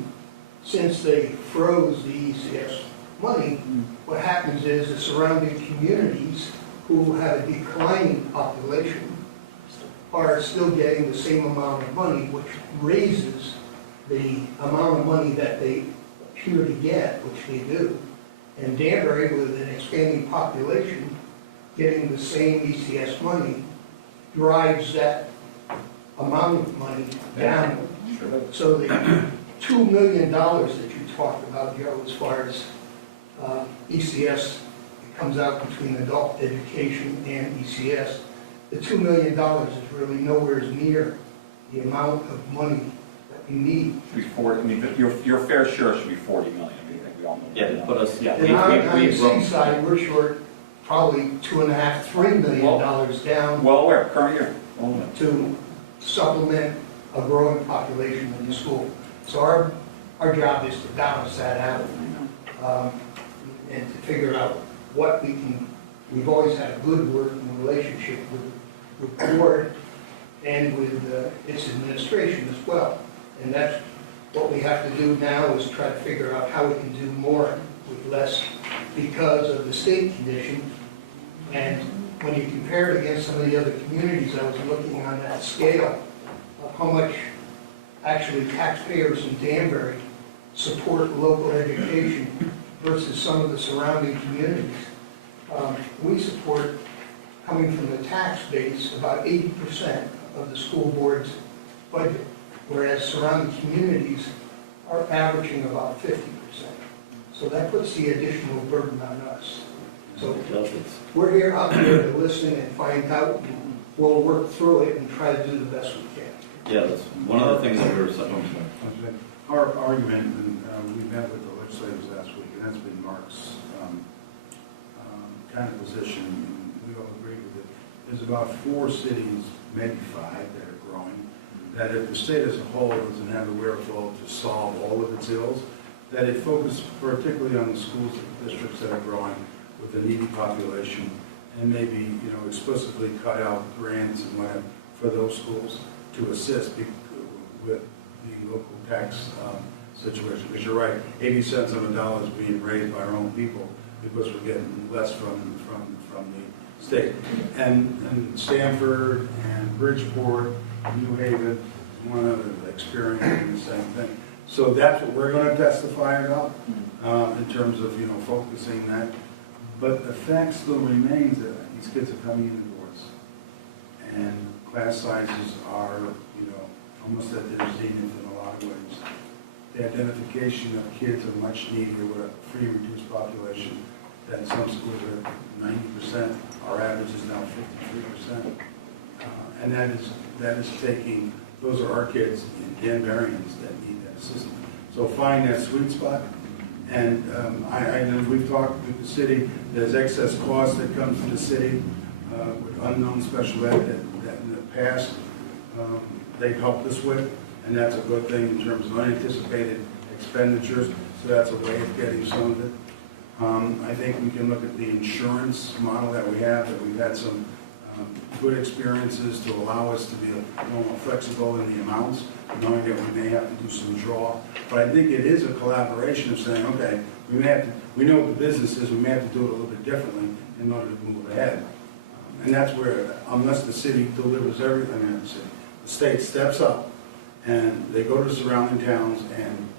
Since they froze the ECS money, what happens is the surrounding communities who have a declining population are still getting the same amount of money, which raises the amount of money that they appear to get, which they do. And Danbury, with an expanding population, getting the same ECS money drives that amount of money down. So the $2 million that you talked about, Joe, as far as ECS, it comes out between adult education and ECS. The $2 million is really nowhere near the amount of money that we need. Should be 40, I mean, your fair share should be 40 million, I mean, I think we all know. Yeah, to put us, yeah. And on the seaside, we're short probably $2.5, $3 million down Well aware, current year. to supplement a growing population in the school. So our job is to balance that out and to figure out what we can. We've always had a good working relationship with the board and with its administration as well. And that's what we have to do now, is try to figure out how we can do more with less because of the state condition. And when you compare it against some of the other communities, I was looking on that scale of how much actually taxpayers in Danbury support local education versus some of the surrounding communities. We support, coming from the tax base, about 80% of the school board's budget, whereas surrounding communities are averaging about 50%. So that puts the additional burden on us. So we're here, out here to listen and find out, and we'll work through it and try to do the best we can. Yeah, that's one of the things that we were saying. Our argument, and we met with the legislators last week, and that's been Mark's kind of position, and we all agree with it. There's about 4 cities, maybe 5, that are growing, that if the state as a whole doesn't have the wherewithal to solve all of its ills, that it focuses particularly on the schools and districts that are growing with a needy population, and maybe, explicitly cut out grants and whatever for those schools to assist with the local tax situation. Because you're right, 80 cents on the dollar is being raised by our own people because we're getting less from the state. And Stanford and Bridgeport, New Haven, one other experiencing the same thing. So that's what we're going to testify about in terms of focusing that. But the fact still remains that these kids are coming in the doors, and class sizes are almost at their zenith in a lot of ways. The identification of kids are much needier with a free and reduced population than some schools are 90%. Our average is now 53%. And that is taking, those are our kids in Danburyans that need that assistance. So find that sweet spot. And we've talked with the city, there's excess cost that comes to the city with unknown special ed that in the past they've helped us with, and that's a good thing in terms of unanticipated expenditures, so that's a way of getting some of it. I think we can look at the insurance model that we have, that we've had some good experiences to allow us to be a little more flexible in the amounts, knowing that we may have to do some draw. But I think it is a collaboration of saying, okay, we know what the business is, we may have to do it a little bit differently in order to move ahead. And that's where, unless the city delivers everything, the state steps up and they go to surrounding towns and,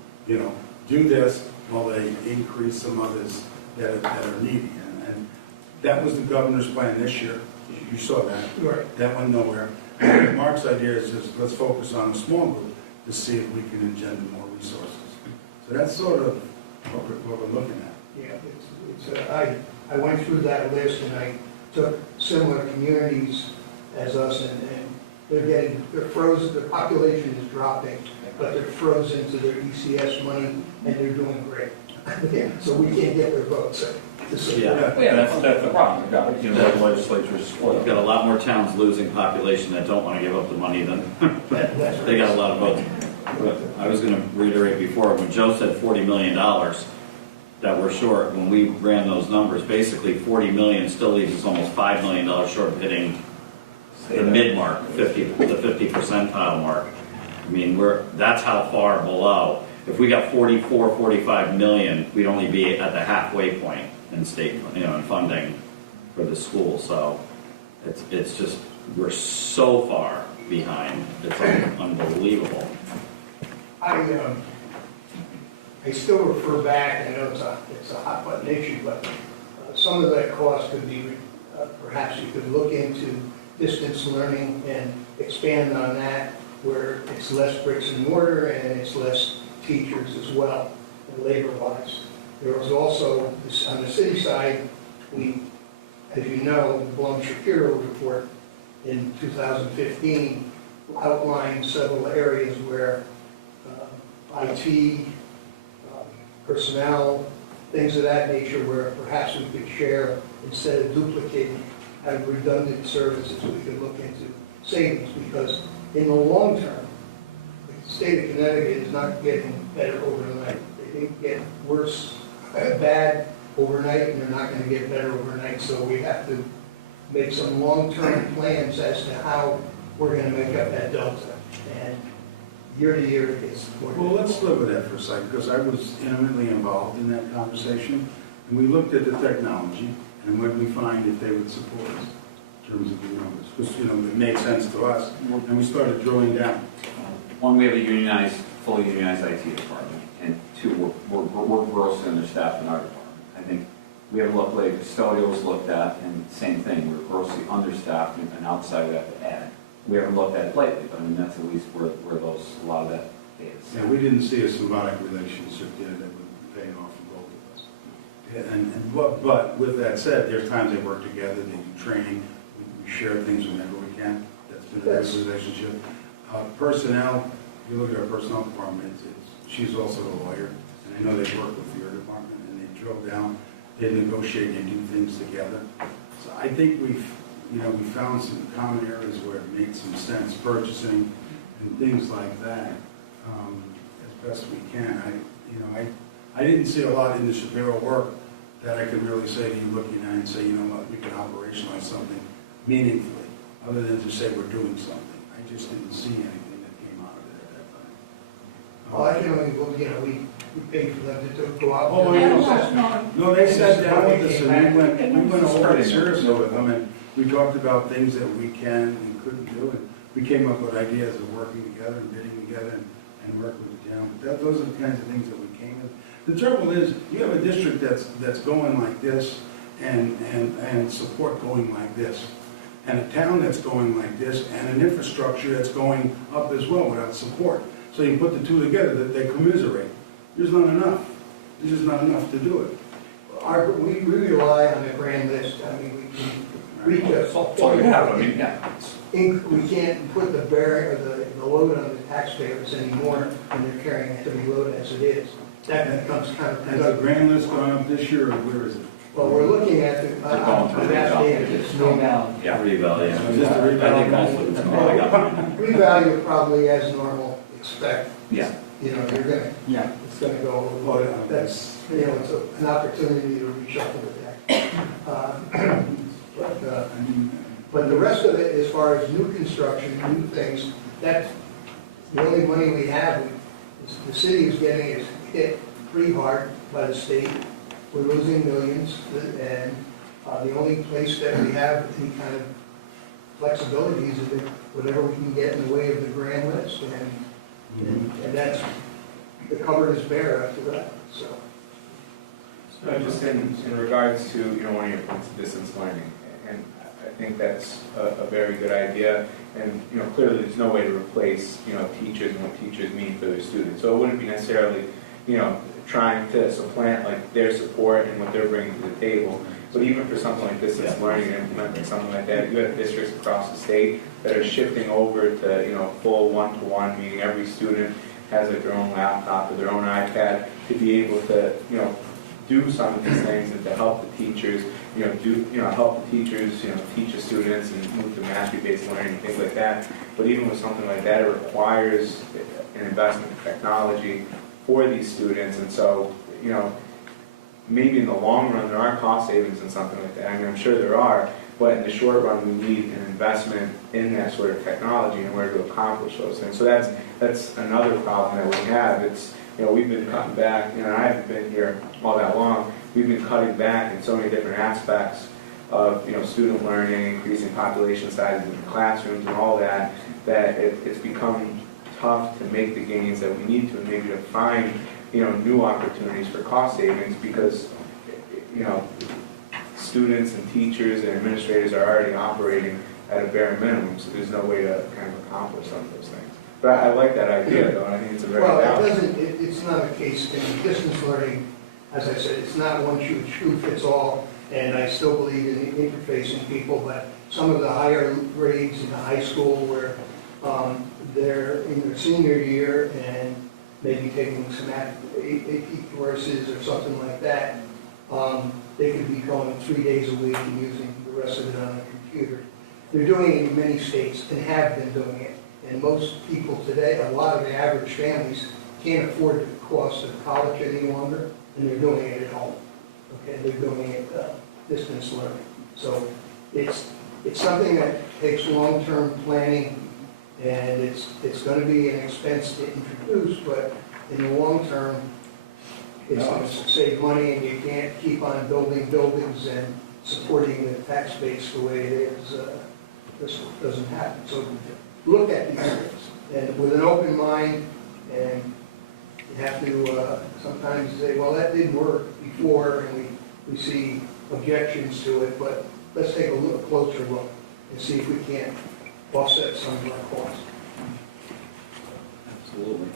do this while they increase some others that are needy. And that was the governor's plan this year. You saw that. Right. That went nowhere. And Mark's idea is just let's focus on a small group to see if we can engender more resources. So that's sort of what we're looking at. Yeah, I went through that list and I took similar communities as us and they're frozen, their population is dropping, but they're frozen to their ECS money and they're doing great. Yeah, so we can't get their votes. Yeah. Yeah, that's the problem. You know, the legislature's split. We've got a lot more towns losing population that don't want to give up the money than they got a lot of votes. But I was going to reiterate before, when Joe said $40 million that we're short, when we ran those numbers, basically 40 million still leaves us almost $5 million short of hitting the mid mark, the 50 percentile mark. I mean, that's how far below. If we got 44, 45 million, we'd only be at the halfway point in state, in funding for the school. So it's just, we're so far behind. It's unbelievable. I still refer back, I know it's a hot button issue, but some of that cost could be, perhaps you could look into distance learning and expand on that, where it's less bricks and mortar and it's less teachers as well, and labor-wise. There was also, on the city side, we, as you know, the Blum-Shapiro report in 2015 outlined several areas where IT, personnel, things of that nature, where perhaps we could share instead of duplicating, have redundant services, we could look into savings, because in the long term, the state of Connecticut is not getting better overnight. They didn't get worse, bad overnight, and they're not going to get better overnight, so we have to make some long-term plans as to how we're going to make up that delta. And year to year, it's more. Well, let's live with that for a second, because I was intimately involved in that conversation, and we looked at the technology, and what we find if they would support us in terms of the numbers, because, it made sense to us, and we started drilling down. One, we have a fully unionized IT department, and two, we're grossly understaffed in our department. I think we have looked, like custodials looked at, and same thing, we're grossly understaffed, and outside we have to add. We haven't looked at it lately, but I mean, that's at least where a lot of that is. Yeah, we didn't see a symbiotic relationship there that would pay off for both of us. Yeah, but with that said, there's times they work together, they do training, we share things whenever we can. That's been a good relationship. Personnel, you look at our personnel department, she's also a lawyer, and I know they work with your department, and they drill down, they negotiate, they do things together. So I think we found some common areas where it made some sense, purchasing and things like that, as best we can. I didn't see a lot in the Shapiro work that I could really say to you, looking at it and say, you know what, we can operationalize something meaningfully, other than to say we're doing something. I just didn't see anything that came out of it at that time. Well, I can only, we paid for them to go out. Oh, yeah. No, they sat down with us and we went over it seriously with them, and we talked about things that we can and couldn't do, and we came up with ideas of working together and bidding together and working with the town. But those are the kinds of things that we came with. The trouble is, you have a district that's going like this and support going like this, and a town that's going like this, and an infrastructure that's going up as well without support. So you put the two together, that they commiserate. There's not enough. There's just not enough to do it. We rely on the grand list. I mean, we can reach a So you have, I mean, yeah. we can't put the load on the taxpayers anymore when they're carrying a heavy load as it is. That becomes kind of. Has the grand list gone up this year, or where is it? Well, we're looking at the that data that's no now. Yeah. Revalue. Is this the revalue? Revalue probably as normal, expect. Yeah. You're gonna, it's gonna go, that's, it's an opportunity to reshuffle the deck. But the rest of it, as far as new construction, new things, that's the only money we have. The city is getting hit pretty hard by the state. We're losing millions, and the only place that we have any kind of flexibility is whatever we can get in the way of the grand list, and that's, the cupboard is bare after that, so. Just in regards to, one of your points of distance learning, and I think that's a very good idea, and, clearly there's no way to replace, teachers and what teachers mean for their students, so it wouldn't be necessarily, trying to supplant like their support and what they're bringing to the table. But even for something like distance learning and implementing something like that, you have districts across the state that are shifting over to full one-to-one, meaning every student has like their own laptop or their own iPad to be able to do some of these things and to help the teachers help the teachers teach the students and move to mastery-based learning and things like that. But even with something like that, it requires an investment in technology for these students, and so maybe in the long run there are cost savings in something like that. I mean, I'm sure there are, but in the short run we need an investment in that sort of technology in order to accomplish those things. So that's another problem that we have. It's we've been cutting back. I haven't been here all that long. We've been cutting back in so many different aspects of student learning, increasing population sizes in the classrooms, and all that. That it's become tough to make the gains that we need to, and maybe to find new opportunities for cost savings, because students and teachers and administrators are already operating at a bare minimum, so there's no way to kind of accomplish some of those things. But I like that idea, though, and I think it's a very valid. It's not a case in distance learning, as I said, it's not one shoe fits all, and I still believe in interfacing people, but some of the higher grades in the high school where they're in their senior year and maybe taking some AP courses or something like that, they could be going 3 days a week and using the rest of it on a computer. They're doing it in many states and have been doing it. And most people today, a lot of the average families, can't afford the cost of college any longer, and they're doing it at home. Okay, they're doing it distance learning. So it's something that takes long-term planning, and it's going to be an expense to introduce, but in the long term, it's going to save money, and you can't keep on building buildings and supporting the tax base the way it is. This doesn't happen. So look at these things, and with an open mind, and you have to sometimes say, well, that didn't work before, and we see objections to it, but let's take a little closer look and see if we can't offset some of our costs. Absolutely.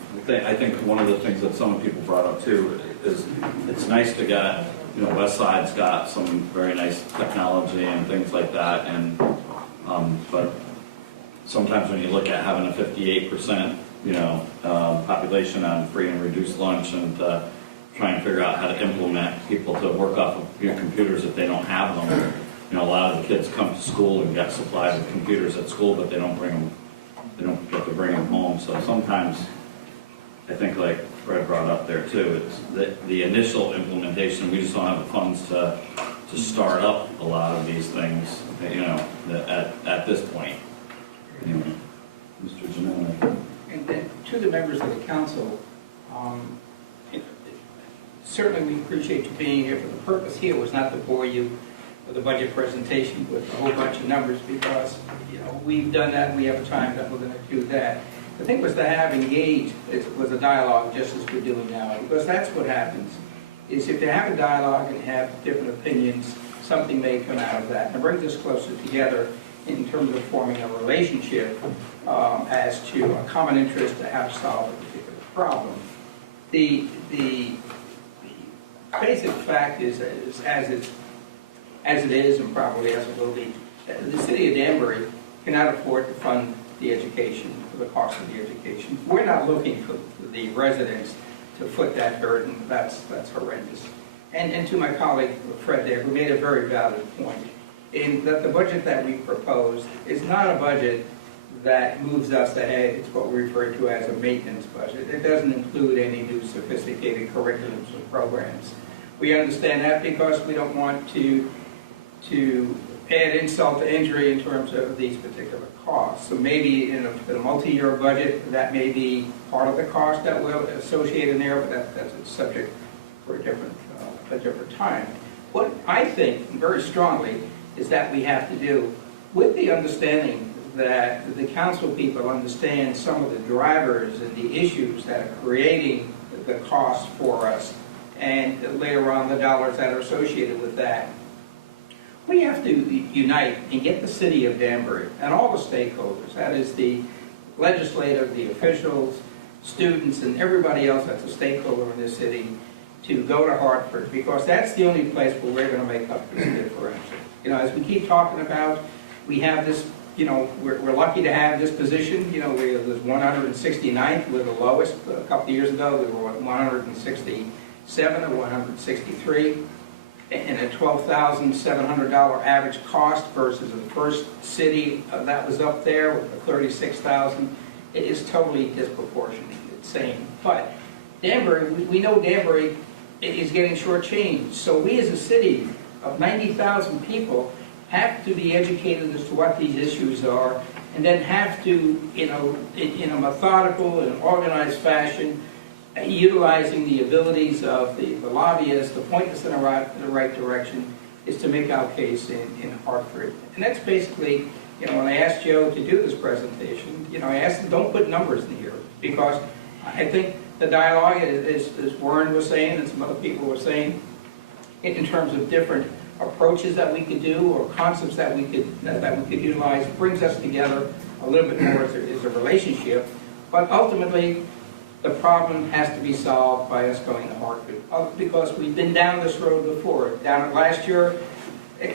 I think one of the things that some people brought up too is it's nice to get, West Side's got some very nice technology and things like that, and but sometimes when you look at having a 58% population on free and reduced lunch, and try and figure out how to implement people to work off of computers if they don't have them. A lot of the kids come to school and get supplies of computers at school, but they don't get to bring them home. So sometimes, I think like Fred brought up there too, it's the initial implementation, we just don't have the funds to start up a lot of these things, at this point. Anyway, Mr. Janelle. And then to the members of the council, certainly we appreciate you being here, but the purpose here was not to bore you with a budget presentation with a whole bunch of numbers, because we've done that and we have a time that we're going to do that. The thing was to have engaged with a dialogue just as we're doing now, because that's what happens, is if you have a dialogue and have different opinions, something may come out of that. And it brings us closer together in terms of forming a relationship as to a common interest to how to solve a particular problem. The basic fact is as it is, and probably as it will be, the city of Danbury cannot afford to fund the education, for the cost of the education. We're not looking for the residents to foot that burden. That's horrendous. And to my colleague Fred there, who made a very valid point, in that the budget that we propose is not a budget that moves us ahead. It's what we refer to as a maintenance budget. It doesn't include any new sophisticated curriculums or programs. We understand that because we don't want to add insult to injury in terms of these particular costs. So maybe in a multi-year budget, that may be part of the cost that will associate in there, but that's a subject for a different time. What I think very strongly is that we have to do, with the understanding that the council people understand some of the drivers and the issues that are creating the cost for us, and later on the dollars that are associated with that. We have to unite and get the city of Danbury and all the stakeholders, that is the legislative, the officials, students and everybody else that's a stakeholder in this city to go to Hartford, because that's the only place where we're going to make up this differential. You know, as we keep talking about, we have this, you know, we're lucky to have this position. You know, we was 169th, we're the lowest. A couple of years ago, we were 167 or 163. And a $12,700 average cost versus the first city that was up there with the $36,000. It is totally disproportionate, it's saying. But Danbury, we know Danbury is getting shortchanged. So we as a city of 90,000 people have to be educated as to what these issues are, and then have to, you know, in a methodical and organized fashion, utilizing the abilities of the lobbyists to point us in the right direction, is to make our case in Hartford. And that's basically, you know, when I asked Joe to do this presentation, you know, I asked him, don't put numbers in here, because I think the dialogue, as Warren was saying and some other people were saying, in terms of different approaches that we could do or concepts that we could utilize, brings us together a little bit more as a relationship. But ultimately, the problem has to be solved by us going to Hartford, because we've been down this road before. Down last year,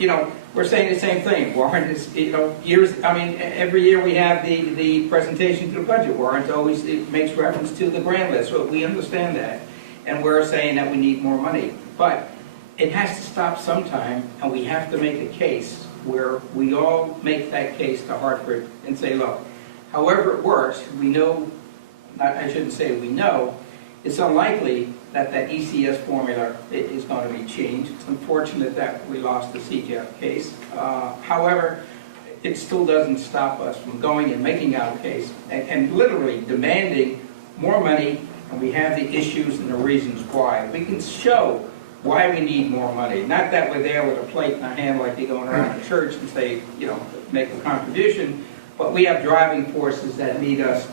you know, we're saying the same thing. Warren is, you know, every year we have the presentation to the budget. Warren always makes reference to the grant list, so we understand that. And we're saying that we need more money. But it has to stop sometime, and we have to make a case where we all make that case to Hartford and say, look, however it works, we know, I shouldn't say we know, it's unlikely that ECS formula is going to be changed. It's unfortunate that we lost the CJF case. However, it still doesn't stop us from going and making our case and literally demanding more money, and we have the issues and the reasons why. We can show why we need more money. Not that we're there with a plate in our hand like you're going around a church and say, you know, make a contribution, but we have driving forces that need us,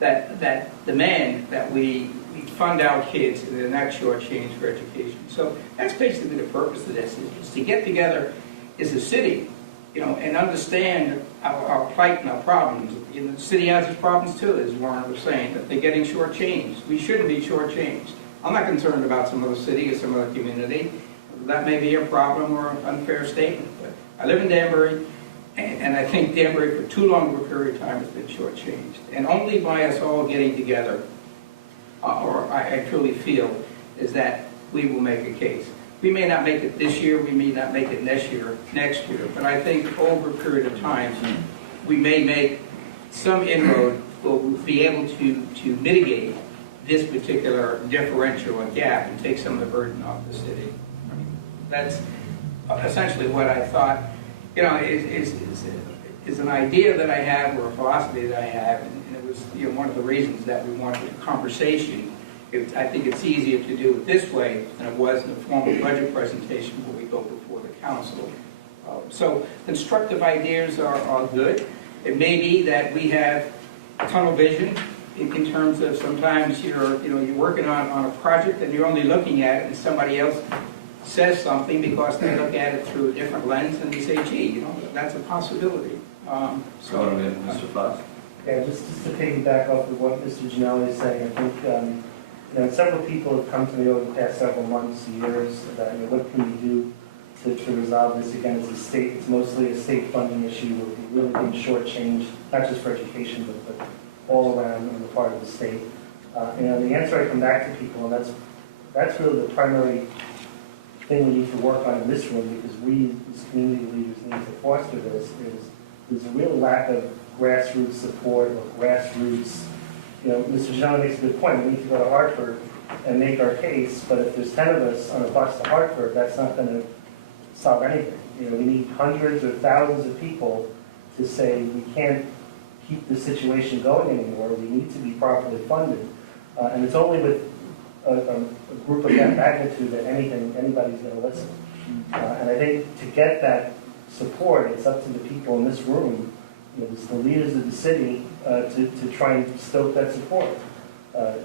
that demand that we fund our kids and they're not shortchanged for education. So that's basically the purpose of this, is to get together as a city, you know, and understand our plight and our problems. You know, the city has its problems too, as Warren was saying, that they're getting shortchanged. We shouldn't be shortchanged. I'm not concerned about some other city or some other community. That may be a problem or an unfair statement, but I live in Danbury, and I think Danbury for too long of a period of time has been shortchanged. And only by us all getting together, or I truly feel, is that we will make a case. We may not make it this year, we may not make it next year, but I think over a period of time, we may make some inroad, we'll be able to mitigate this particular differential and gap and take some of the burden off the city. That's essentially what I thought, you know, is an idea that I have, or a philosophy that I have, and it was, you know, one of the reasons that we wanted a conversation. I think it's easier to do it this way than it was in the formal budget presentation where we go before the council. So constructive ideas are good. It may be that we have tunnel vision in terms of sometimes you're working on a project and you're only looking at it and somebody else says something because they look at it through a different lens and you say, gee, you know, that's a possibility. Mr. Fox? Yeah, just to piggyback off of what Mr. Gianelli is saying, I think you know, several people have come to me over the past several months, years, about, you know, what can we do to resolve this. Again, it's mostly a state funding issue. We're really being shortchanged, not just for education, but all around on the part of the state. You know, the answer I come back to people, and that's really the primary thing we need to work on in this room, because we as community leaders need to foster this, is there's a real lack of grassroots support or grassroots. You know, Mr. Gianelli makes a good point. We need to go to Hartford and make our case, but if there's 10 of us on a bus to Hartford, that's not going to solve anything. You know, we need hundreds or thousands of people to say we can't keep the situation going anymore. We need to be properly funded. And it's only with a group of that magnitude that anybody's going to listen. And I think to get that support, it's up to the people in this room, you know, it's the leaders of the city, to try and stoke that support. A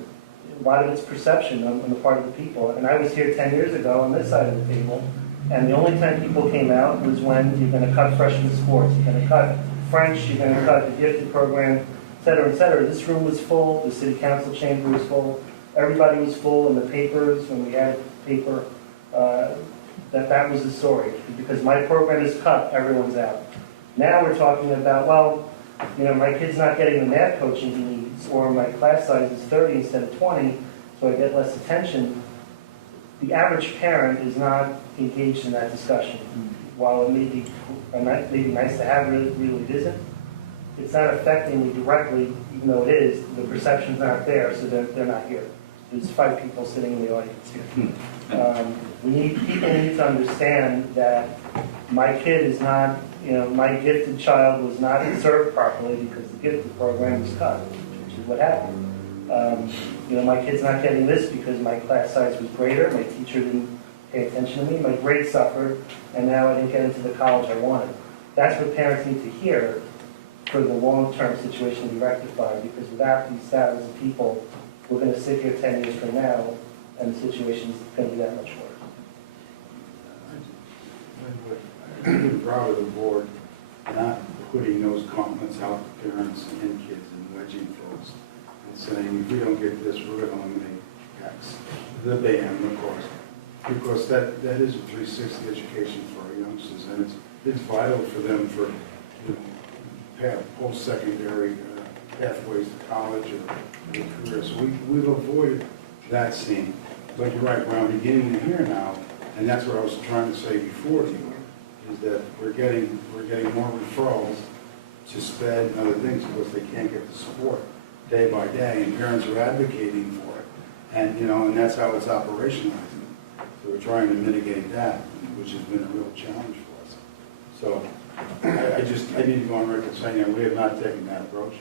lot of it's perception on the part of the people. And I was here 10 years ago on this side of the table, and the only time people came out was when you're going to cut freshman sports, you're going to cut French, you're going to cut the gifted program. et cetera, et cetera. This room was full, the city council chamber was full, everybody was full in the papers, when we had paper, that was the story. Because my program is cut, everyone's out. Now we're talking about, well, you know, my kid's not getting the math coaching he needs, or my class size is 30 instead of 20, so I get less attention. The average parent is not engaged in that discussion. While it may be nice to have, really it isn't. It's not affecting me directly, even though it is. The perception's not there, so they're not here. There's 5 people sitting in the audience here. People need to understand that my kid is not, you know, my gifted child was not served properly because the gifted program was cut, which is what happened. You know, my kid's not getting this because my class size was greater, my teacher didn't pay attention to me, my grades suffered, and now I didn't get into the college I wanted. That's what parents need to hear for the long-term situation to be rectified, because without these thousands of people, we're going to sit here 10 years from now, and the situation's going to be that much worse. I'm proud of the board not putting those comments out to parents and kids and wedging folks and saying, if we don't get this, we're going to eliminate X. The band, of course, because that is a 360 education for our youngsters, and it's vital for them for post-secondary pathways to college or career. So we've avoided that scene. But you're right, what I'm beginning to hear now, and that's what I was trying to say before to you, is that we're getting more referrals to SPED and other things because they can't get the support day by day, and parents are advocating for it. And and that's how it's operationalizing. So we're trying to mitigate that, which has been a real challenge for us. So I need to go on record saying that we have not taken that approach.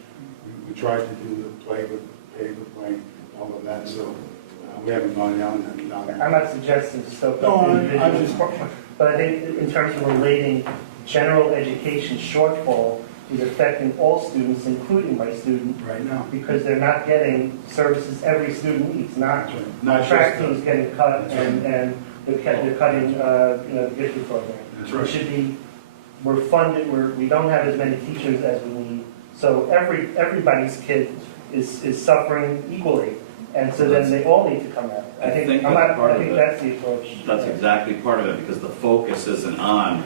We tried to do the play with paper play, all of that, so we haven't gone down that. I'm not suggesting so, No, but I think in terms of relating general education shortfall is affecting all students, including my student, right now, because they're not getting services every student needs. Not not track just teams getting cut, and they're cutting the gifted program. That's right. It should be, we're funded, we don't have as many teachers as we need, so everybody's kid is suffering equally. And so then they all need to come out. I think that's the approach. That's exactly part of it, because the focus isn't on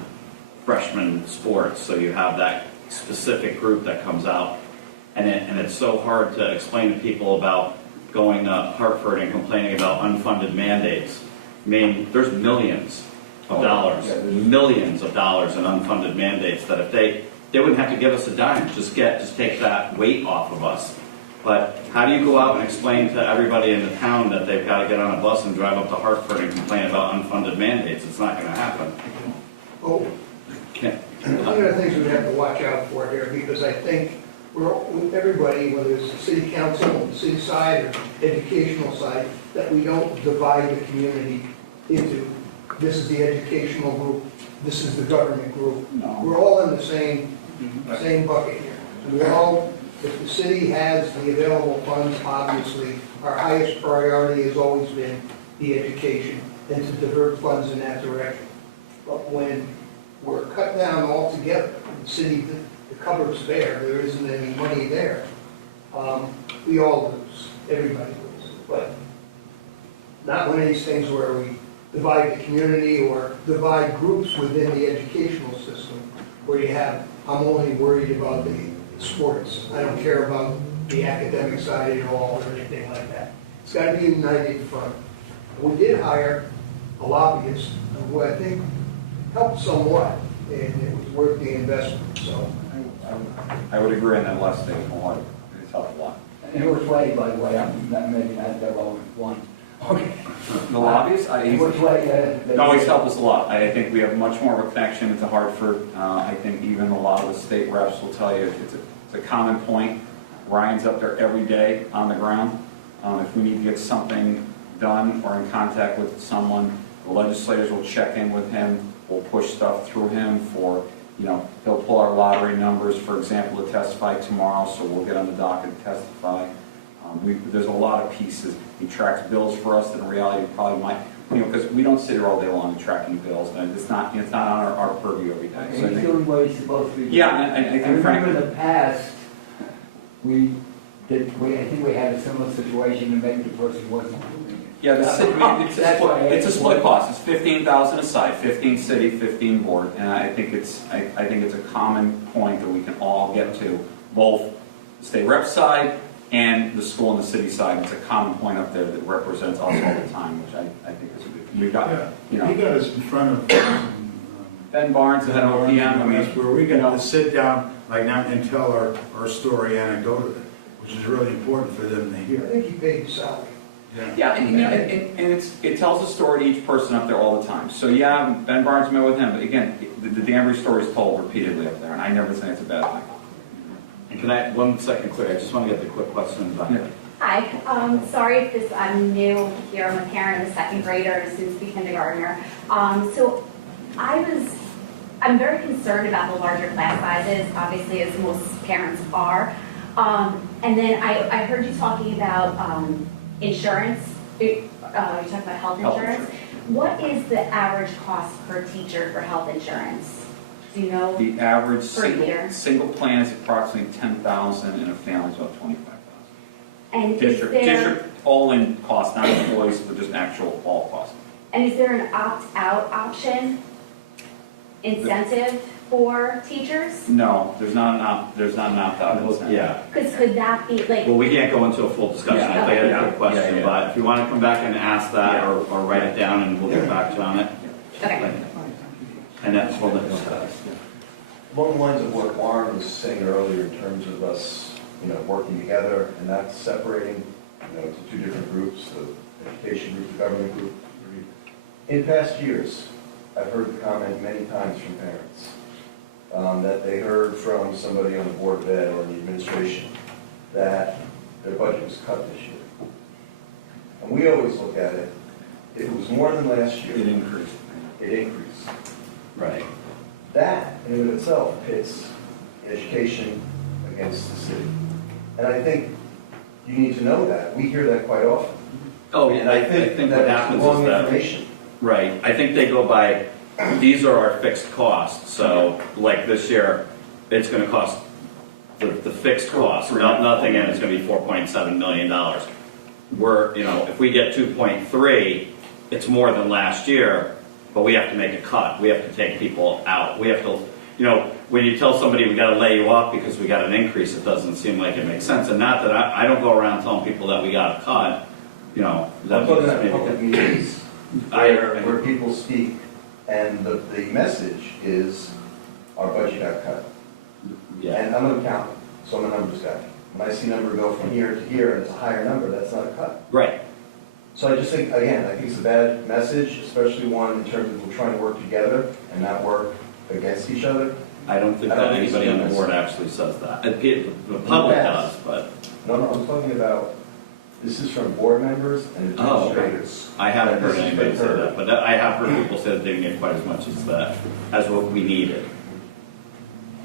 freshman sports, so you have that specific group that comes out, and it's so hard to explain to people about going to Hartford and complaining about unfunded mandates. I mean, there's millions of dollars in unfunded mandates that if they wouldn't have to give us a dime, just take that weight off of us. But how do you go out and explain to everybody in the town that they've got to get on a bus and drive up to Hartford and complain about unfunded mandates? It's not going to happen. Oh, one of the things we have to watch out for here, because I think everybody, whether it's the city council, the city side, or educational side, that we don't divide the community into, this is the educational group, this is the government group. No. We're all in the same bucket here. We're all, if the city has the available funds, obviously, our highest priority has always been the education and to divert funds in that direction. But when we're cut down altogether, the city, the cupboard's bare, there isn't any money there, we all lose, everybody loses. But not one of these things where we divide the community or divide groups within the educational system where you have, I'm only worried about the sports. I don't care about the academic side at all or anything like that. It's got to be a united front. We did hire a lobbyist who I think helped somewhat, and it was worth the investment. So I would agree on that last statement. It's helped a lot. And it was right, by the way, I'm not, maybe not that well informed. Okay. The lobbies? It was right, No, he's helped us a lot. I think we have much more of a connection to Hartford. I think even a lot of the state reps will tell you it's a common point. Ryan's up there every day on the ground. If we need to get something done or in contact with someone, the legislators will check in with him. We'll push stuff through him for, he'll pull our lottery numbers, for example, to testify tomorrow, so we'll get on the docket to testify. There's a lot of pieces. He tracks bills for us that in reality probably might, because we don't sit here all day long tracking bills, and it's not on our purview every day. So he's doing what he's supposed to be doing. Yeah, I think I remember frankly, in the past, I think we had a similar situation and maybe the person wasn't doing it. Yeah, it's a split cost. It's 15,000 aside, 15 city, 15 board, and I think it's a common point that we can all get to, both the state rep side and the school and the city side. It's a common point up there that represents us all the time, which I think is a good. We got, He got us in front of Ben Barnes, the head of OPM. I mean, that's where we got to sit down like now and tell our story anecdotally, which is really important for them to I hear. think he paid his salary. Yeah, and it tells a story to each person up there all the time. So yeah, Ben Barnes met with him, but again, the Danbury story is told repeatedly up there, and I never say it's a bad thing. And can I, 1 second quick, I just want to get the quick question back. Yeah. Hi, sorry if this, I'm new here, I'm a parent of a second grader and a soon-to-be kindergartner. So I'm very concerned about the larger class sizes, obviously, as most parents are. And then I heard you talking about insurance, you talked about health insurance. What is the average cost per teacher for health insurance? Do you know? The average Per year. single plan is approximately 10,000, and a family is about 25,000. And District all-in cost, not employees, but just actual all cost. And is there an opt-out option, incentive for teachers? No, there's not an opt-out incentive. Yeah. Because could that be like? Well, we can't go into a full discussion. Yeah. I think I had a Yeah. good question, Yeah. but if you want to come back and ask that Yeah. or write it down and we'll get back to you on it. Okay. And that's what the Along the lines of what Warren was saying earlier in terms of us, working together and not separating, into two different groups, the education group, the government group. In past years, I've heard the comment many times from parents that they heard from somebody on the Board of Ed or in the administration that their budget was cut this year. And we always look at it, if it was more than last year. It increased. It increased. Right. That, in and of itself, pits education against the city. And I think you need to know that. We hear that quite often. Oh, yeah, And I think what that happens it's wrong is that, information. right, I think they go by, these are our fixed costs, so like this year, it's gonna cost, the fixed cost, nothing in, it's gonna be $4.7 million. We're, if we get 2.3, it's more than last year, but we have to make a cut, we have to take people out, we have to, when you tell somebody we gotta lay you off because we got an increase, it doesn't seem like it makes sense, and not that I don't go around telling people that we got a cut, I'm that talking means about maybe. public meetings where people speak and the message is our budget got cut. Yeah. And I'm an accountant, so I'm a numbers guy. When I see a number go from here to here and it's a higher number, that's not a cut. Right. So I just think, again, I think it's a bad message, especially one in terms of we're trying to work together and not work against each other. I don't think I don't that think anybody so. on the board actually says that. The public does, but No, I'm talking about, this is from board members and Oh, okay. administrators. I haven't heard This has anybody been say heard. that. But I have heard people say that they didn't get quite as much as that, as what we needed.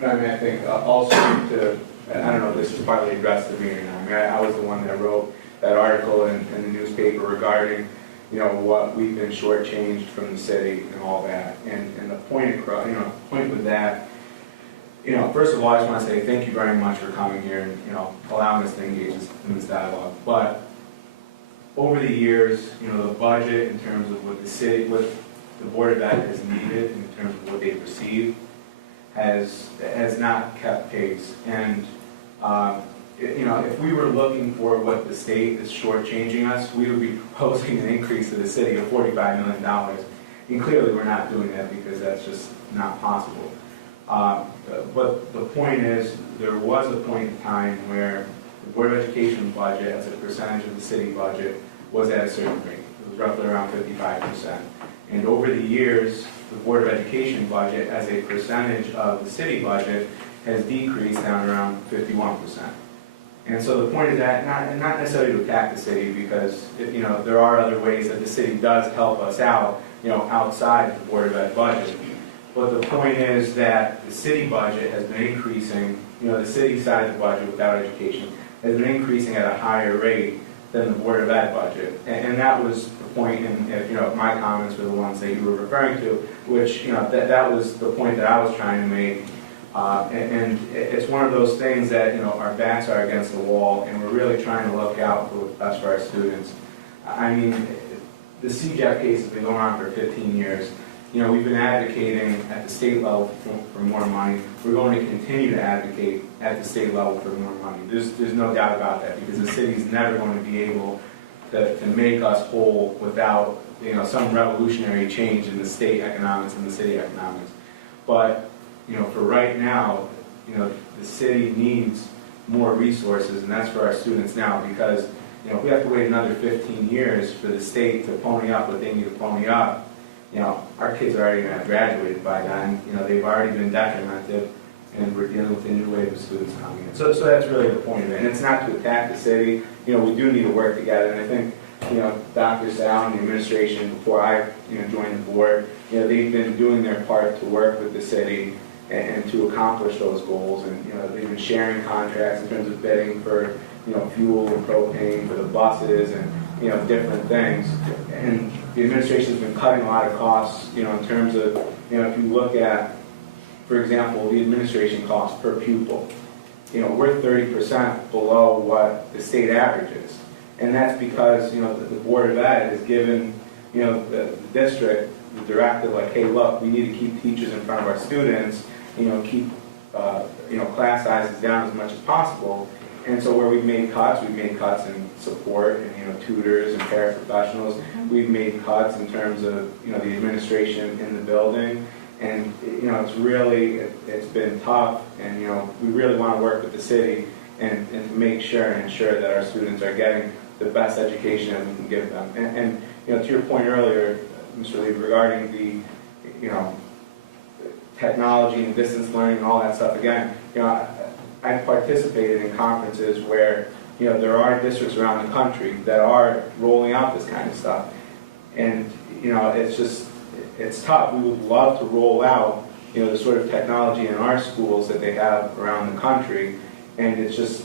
I mean, I think also to, I don't know if this is partly addressed to me or not. I mean, I was the one that wrote that article in the newspaper regarding, what we've been shortchanged from the city and all that. And the point across, point with that, first of all, I just want to say thank you very much for coming here and, allowing us to engage in this dialogue. But over the years, the budget in terms of what the city, what the Board of Ed has needed in terms of what they've received has not kept pace. And, if we were looking for what the state is shortchanging us, we would be proposing an increase to the city of $45 million. And clearly, we're not doing that because that's just not possible. But the point is, there was a point in time where the Board of Education budget, as a percentage of the city budget, was at a certain rate. It was roughly around 55%. And over the years, the Board of Education budget, as a percentage of the city budget, has decreased down around 51%. And so the point is that, not necessarily to attack the city, because there are other ways that the city does help us out, outside the Board of Ed budget. But the point is that the city budget has been increasing, the city side of the budget without education has been increasing at a higher rate than the Board of Ed budget. And that was the point, and my comments were the ones that you were referring to, which, that was the point that I was trying to make And it's one of those things that, our backs are against the wall, and we're really trying to look out for what's best for our students. I mean, the CJEP case has been going on for 15 years. We've been advocating at the state level for more money. We're going to continue to advocate at the state level for more money. There's no doubt about that, because the city's never going to be able to make us whole without, some revolutionary change in the state economics and the city economics. But, for right now, the city needs more resources, and that's for our students now, because, if we have to wait another 15 years for the state to pony up what they need to pony up, our kids are already going to have graduated by then. They've already been decremented, and we're dealing with a new wave of students coming in. So that's really the point of it. And it's not to attack the city. We do need to work together. And I think, Dr. Sal and the administration, before I, joined the board, they've been doing their part to work with the city and to accomplish those goals. And, they've been sharing contracts in terms of bidding for, fuel and propane for the buses and, different things. And the administration's been cutting a lot of costs, in terms of, if you look at, for example, the administration cost per pupil, we're 30% below what the state average is. And that's because, the Board of Ed has given, the district the directive, like, hey, look, we need to keep teachers in front of our students, keep, class sizes down as much as possible. And so where we've made cuts in support and, tutors and paraprofessionals. We've made cuts in terms of, the administration in the building. And, it's been tough, and, we really want to work with the city and to make sure and ensure that our students are getting the best education that we can give them. And to your point earlier, Mr. Lee, regarding the, technology and distance learning and all that stuff, again, I've participated in conferences where, there are districts around the country that are rolling out this kind of stuff. And, it's tough. We would love to roll out, the sort of technology in our schools that they have around the country. And it's just,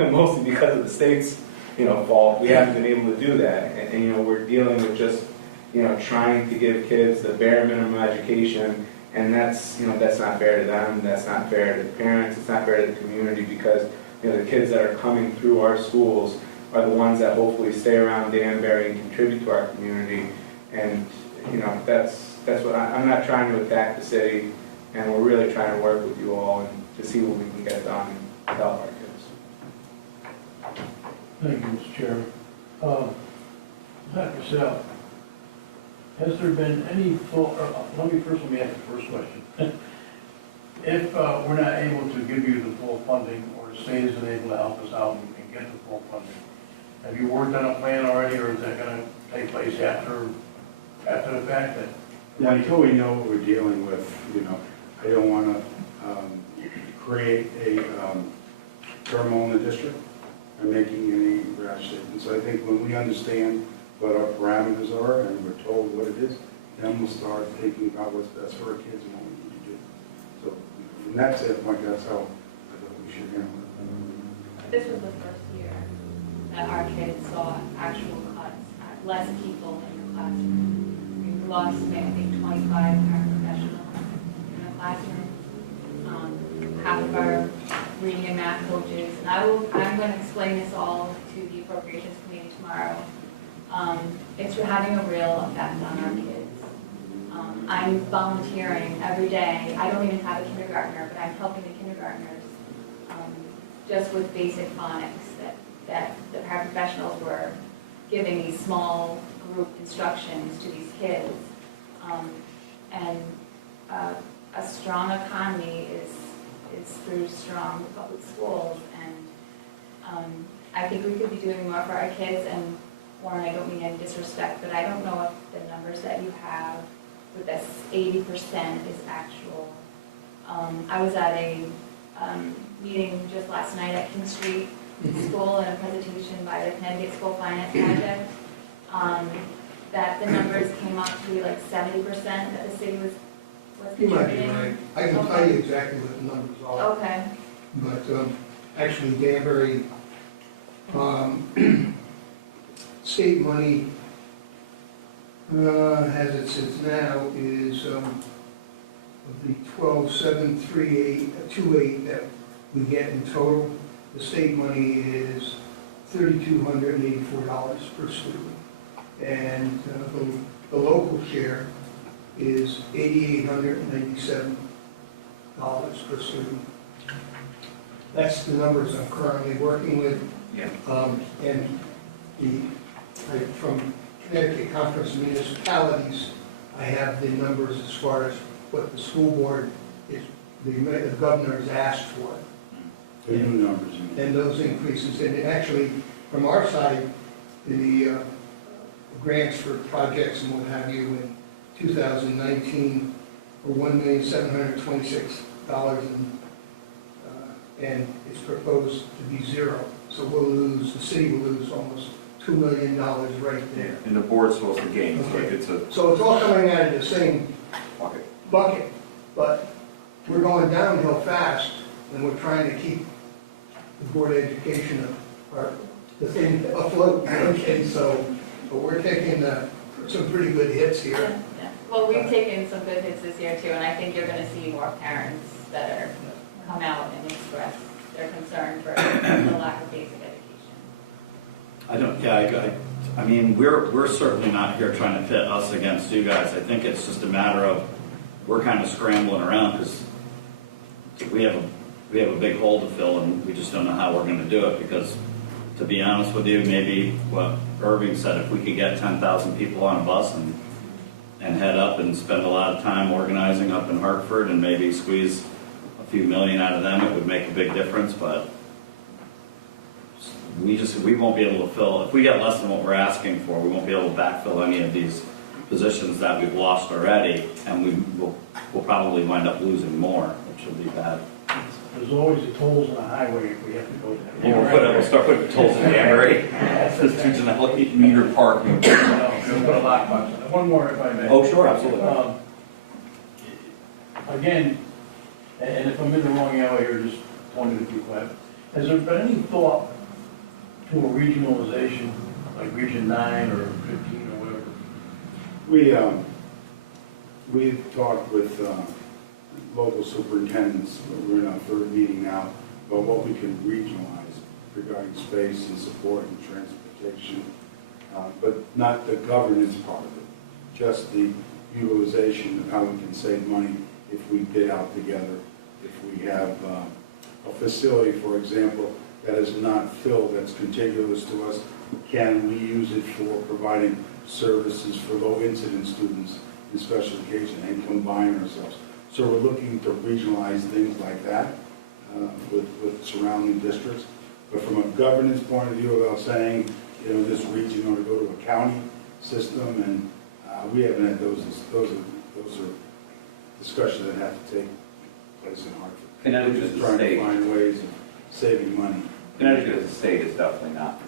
mostly because of the state's, fault, we haven't been able to do that. And we're dealing with just, trying to give kids the bare minimum education. And that's not fair to them, that's not fair to the parents, it's not fair to the community, because, the kids that are coming through our schools are the ones that hopefully stay around Danbury and contribute to our community. And, that's what I'm not trying to attack the city, and we're really trying to work with you all and to see what we can get done and help our kids. Thank you, Mr. Chairman. Dr. Sal, has there been any thought, let me ask the first question. If we're not able to give you the full funding, or the state isn't able to help us out and get the full funding, have you worked on a plan already, or is that going to take place after the fact? Yeah, until we know what we're dealing with, I don't want to create a turmoil in the district by making any rash statements. So I think when we understand what our parameters are and we're told what it is, then we'll start thinking about what's best for our kids and what we need to do. So from that standpoint, that's how I thought we should handle it. This was the first year that our kids saw actual cuts, less people in the classroom. We've lost, I think, 25 paraprofessionals in the classroom. Half of our reading and math coaches. And I'm going to explain this all to the Appropriations Committee tomorrow. It's having a real effect on our kids. I'm volunteering every day. I don't even have a kindergartner, but I'm helping the kindergartners just with basic phonics that the paraprofessionals were giving these small group instructions to these kids. A strong economy is through strong public schools, and I think we could be doing more for our kids. And Warren, I don't mean any disrespect, but I don't know if the numbers that you have with this 80% is actual. I was at a meeting just last night at King Street School and a presentation by the Connecticut School Finance Project, that the numbers came up to be like 70% that the city was You might be contributing. right. I can tell you exactly what the numbers are. Okay. But actually, Danbury, state money, as it sits now, is of the 12,738.28 that we get in total, the state money is $3,284 per student. And the local share is $8,897 per student. That's the numbers I'm currently working with. Yeah. And from Connecticut Conference of Municipalities, I have the numbers as far as what the school board is, the governor has asked for. The new numbers. And those increases, and actually, from our side, the grants for projects and what have you in 2019 were $1,726,000, and it's proposed to be zero. So we'll lose, the city will lose almost $2 million right there. And the board's supposed to gain, so Okay. it's a So it's all coming out of the same bucket, but we're going downhill fast, and we're trying to keep the Board of Education the thing afloat. Okay, so but we're taking some pretty good hits here. Yeah. Well, we've taken some good hits this year too, and I think you're going to see more parents that are come out and express their concern for the lack of basic education. I mean, we're certainly not here trying to pit us against you guys. I think it's just a matter of we're kind of scrambling around because we have a big hole to fill, and we just don't know how we're going to do it. Because, to be honest with you, maybe what Irving said, if we could get 10,000 people on a bus and head up and spend a lot of time organizing up in Hartford and maybe squeeze a few million out of them, it would make a big difference. But we won't be able to fill, if we get less than what we're asking for, we won't be able to backfill any of these positions that we've lost already, and we'll probably wind up losing more, which will be bad. There's always the tolls on the highway if we have to go there. We'll start putting tolls in Danbury. meter parking. One more if I may. Oh, sure, absolutely. Again, and if I'm in the wrong area here, just wondered if you could. Has there been any thought to a regionalization, like Region 9 or 15 or whatever? We've talked with local superintendents, we're in our third meeting now, about what we can regionalize regarding space and support and transportation, but not the governance part of it, just the utilization of how we can save money if we bid out together, if we have a facility, for example, that is not filled, that's contiguous to us, can we use it for providing services for low-incident students in special education and combine ourselves? So we're looking to regionalize things like that with surrounding districts. But from a governance point of view, about saying, this region ought to go to a county system, and we haven't had those are discussions that have to take place in Hartford. Connecticut as a Trying state. to find ways of saving money. Connecticut as a state is definitely not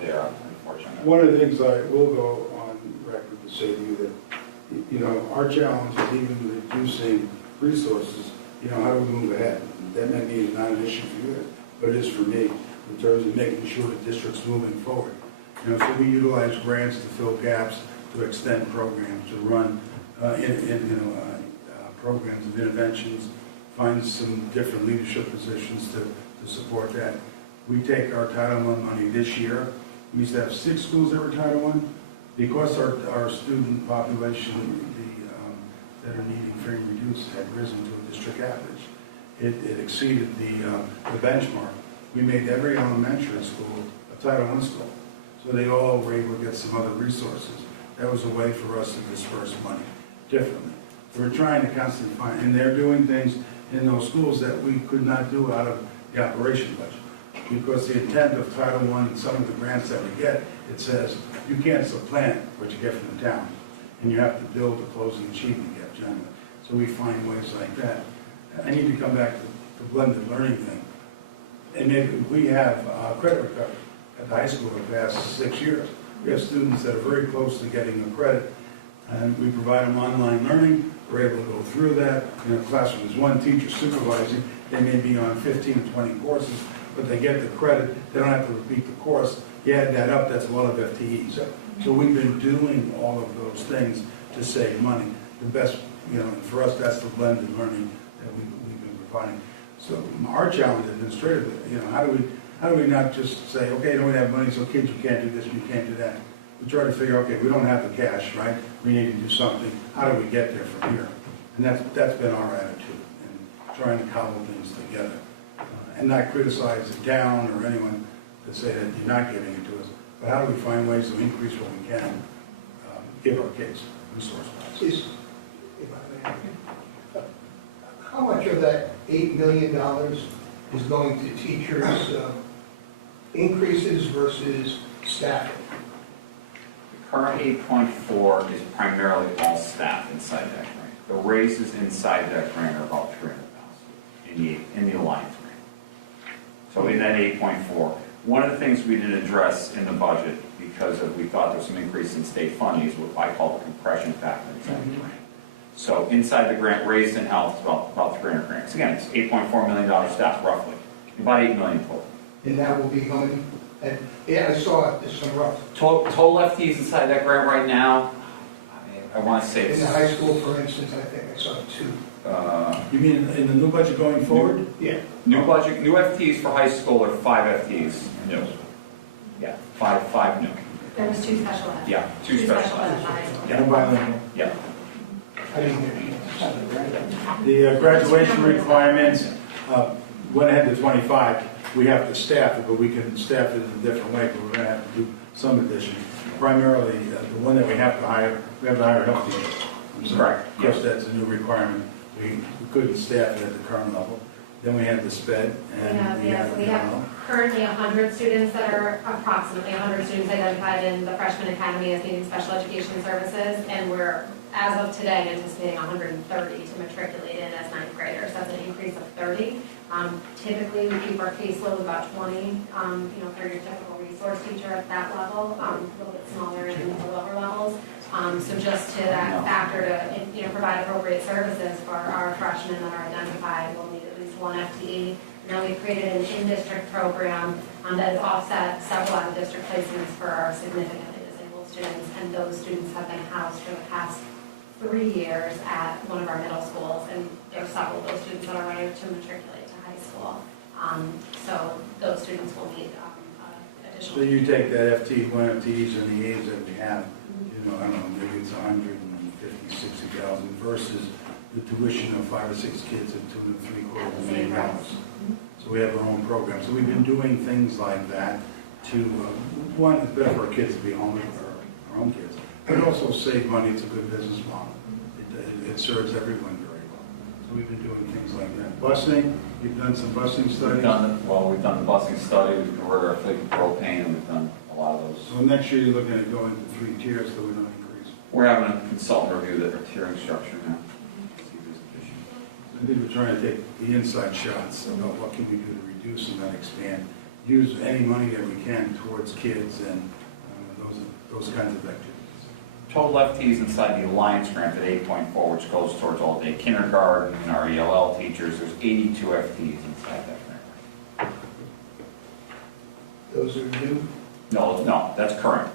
there, unfortunately. One of the things I will go on record to say to you that, our challenge is even reducing resources, how do we move ahead? That may be not an issue for you, but it is for me in terms of making sure the district's moving forward. So we utilize grants to fill gaps, to extend programs, to run programs of interventions, find some different leadership positions to support that. We take our Title I money this year. We used to have 6 schools that were Title I. Because our student population, that are needing free and reduced had risen to a district average. It exceeded the benchmark. We made every elementary school a Title I school. So they all were able to get some other resources. That was a way for us to disperse money differently. We're trying to constantly find, and they're doing things in those schools that we could not do out of the operation budget. Because the intent of Title I and some of the grants that we get, it says you can't supplant what you get from the town. And you have to build the closing achievement gap generally. So we find ways like that. I need to come back to the blended learning thing. And maybe we have credit recovery at the high school in the past 6 years. We have students that are very close to getting a credit, and we provide them online learning. We're able to go through that. In a classroom, there's one teacher supervising. They may be on 15, 20 courses, but they get the credit. They don't have to repeat the course. You add that up, that's a lot of FTEs. So we've been doing all of those things to save money. The best and for us, that's the blended learning that we've been providing. So our challenge administratively, how do we not just say, okay, don't we have money, so kids, you can't do this, you can't do that. We try to figure, okay, we don't have the cash, right? We need to do something. How do we get there from here? And that's been our attitude, and trying to cobble things together. And not criticize the town or anyone to say that you're not giving it to us. But how do we find ways to increase what we can, give our kids resources? Is, if I may, how much of that $8 million is going to teachers' increases versus staffing? The current 8.4 is primarily all staff inside that grant. The raises inside that grant are about 300,000 in the Alliance grant. So in that 8.4, one of the things we didn't address in the budget because we thought there was some increase in state funding is what I call the compression factor inside the grant. So inside the grant, raised in health is about 300 grants. Again, it's $8.4 million staff roughly, about $8 million total. And that will be going, and yeah, I saw there's some rough. Total FTEs inside that grant right now, I want to say it's... In the high school, for instance, I think I saw 2. You mean in the new budget going forward? Yeah. New budget, new FTEs for high school are 5 FTEs new. Yeah, five new. There was 2 special ed. Yeah, 2 special ed. Yeah. Bilingual. Yeah. I didn't hear The graduation requirements went ahead to 25. We have to staff it, but we can staff it in a different way, but we're going to have to do some addition. Primarily, the one that we have to hire a health teacher. Correct. Yes, that's a new requirement. We couldn't staff it at the current level. Then we had the SPED. And We have currently 100 students that are approximately 100 students identified in the freshman academy as needing special education services, and we're, as of today, anticipating 130 to matriculate in as 9th graders. That's an increase of 30. Typically, we keep our caseload about 20, for your typical resource teacher at that level, a little bit smaller in the lower levels. So just to that factor to provide appropriate services for our freshmen that are identified, we'll need at least 1 FTE. Now we've created an in-district program that has offset several out-of-district placements for our significantly disabled students, and those students have been housed for the past 3 years at one of our middle schools, and there are several of those students that are ready to matriculate to high school. So those students will need additional. So you take that one FTEs and the A's that we have, I don't know, maybe it's 150, 60,000 versus the tuition of 5 or 6 kids at $2 3/4 million. So we have our own program. So we've been doing things like that to, one, it's better for our kids to be home with our own kids, but also save money. It's a good business model. It serves everyone very well. So we've been doing things like that. Busing, you've done some busing studies? We've done the busing study, we've converted our fleet to propane, and we've done a lot of those. So next year you're looking at going to 3 tiers so we don't increase. We're having a consultant review that our tiering structure now. I think we're trying to take the inside shots about what can we do to reduce and not expand. Use any money that we can towards kids and those kinds of activities. Total FTEs inside the Alliance grant at 8.4, which goes towards all-day kindergarten and our ELL teachers, there's 82 FTEs inside that grant. Those are new? No, that's current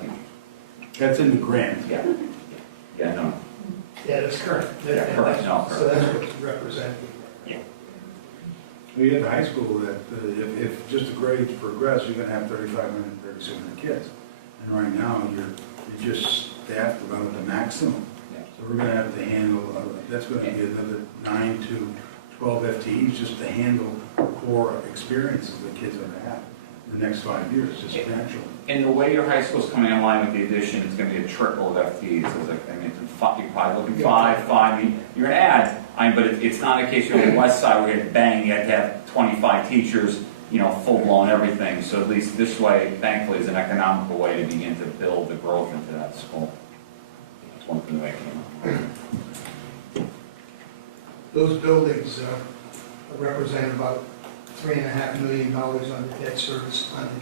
teachers. That's in the grant. Yeah, no. Yeah, that's current. Yeah, correct. No, So that's what's represented. Yeah. We at the high school that if just the grades progress, you're going to have 3,500, 3,600 kids. And right now, you're just staffed about the maximum. Yeah. So we're going to have to handle, that's going to be another 9 to 12 FTEs just to handle core experiences that kids are going to have in the next 5 years, just naturally. And the way your high school is coming online with the addition, it's going to be a trickle of FTEs. You're probably looking five. You're going to add, but it's not a case you're on the west side where you have to have 25 teachers, full-blown everything. So at least this way, thankfully, is an economical way to begin to build the growth into that school. That's one thing that came up. Those buildings represent about $3.5 million on the debt service on the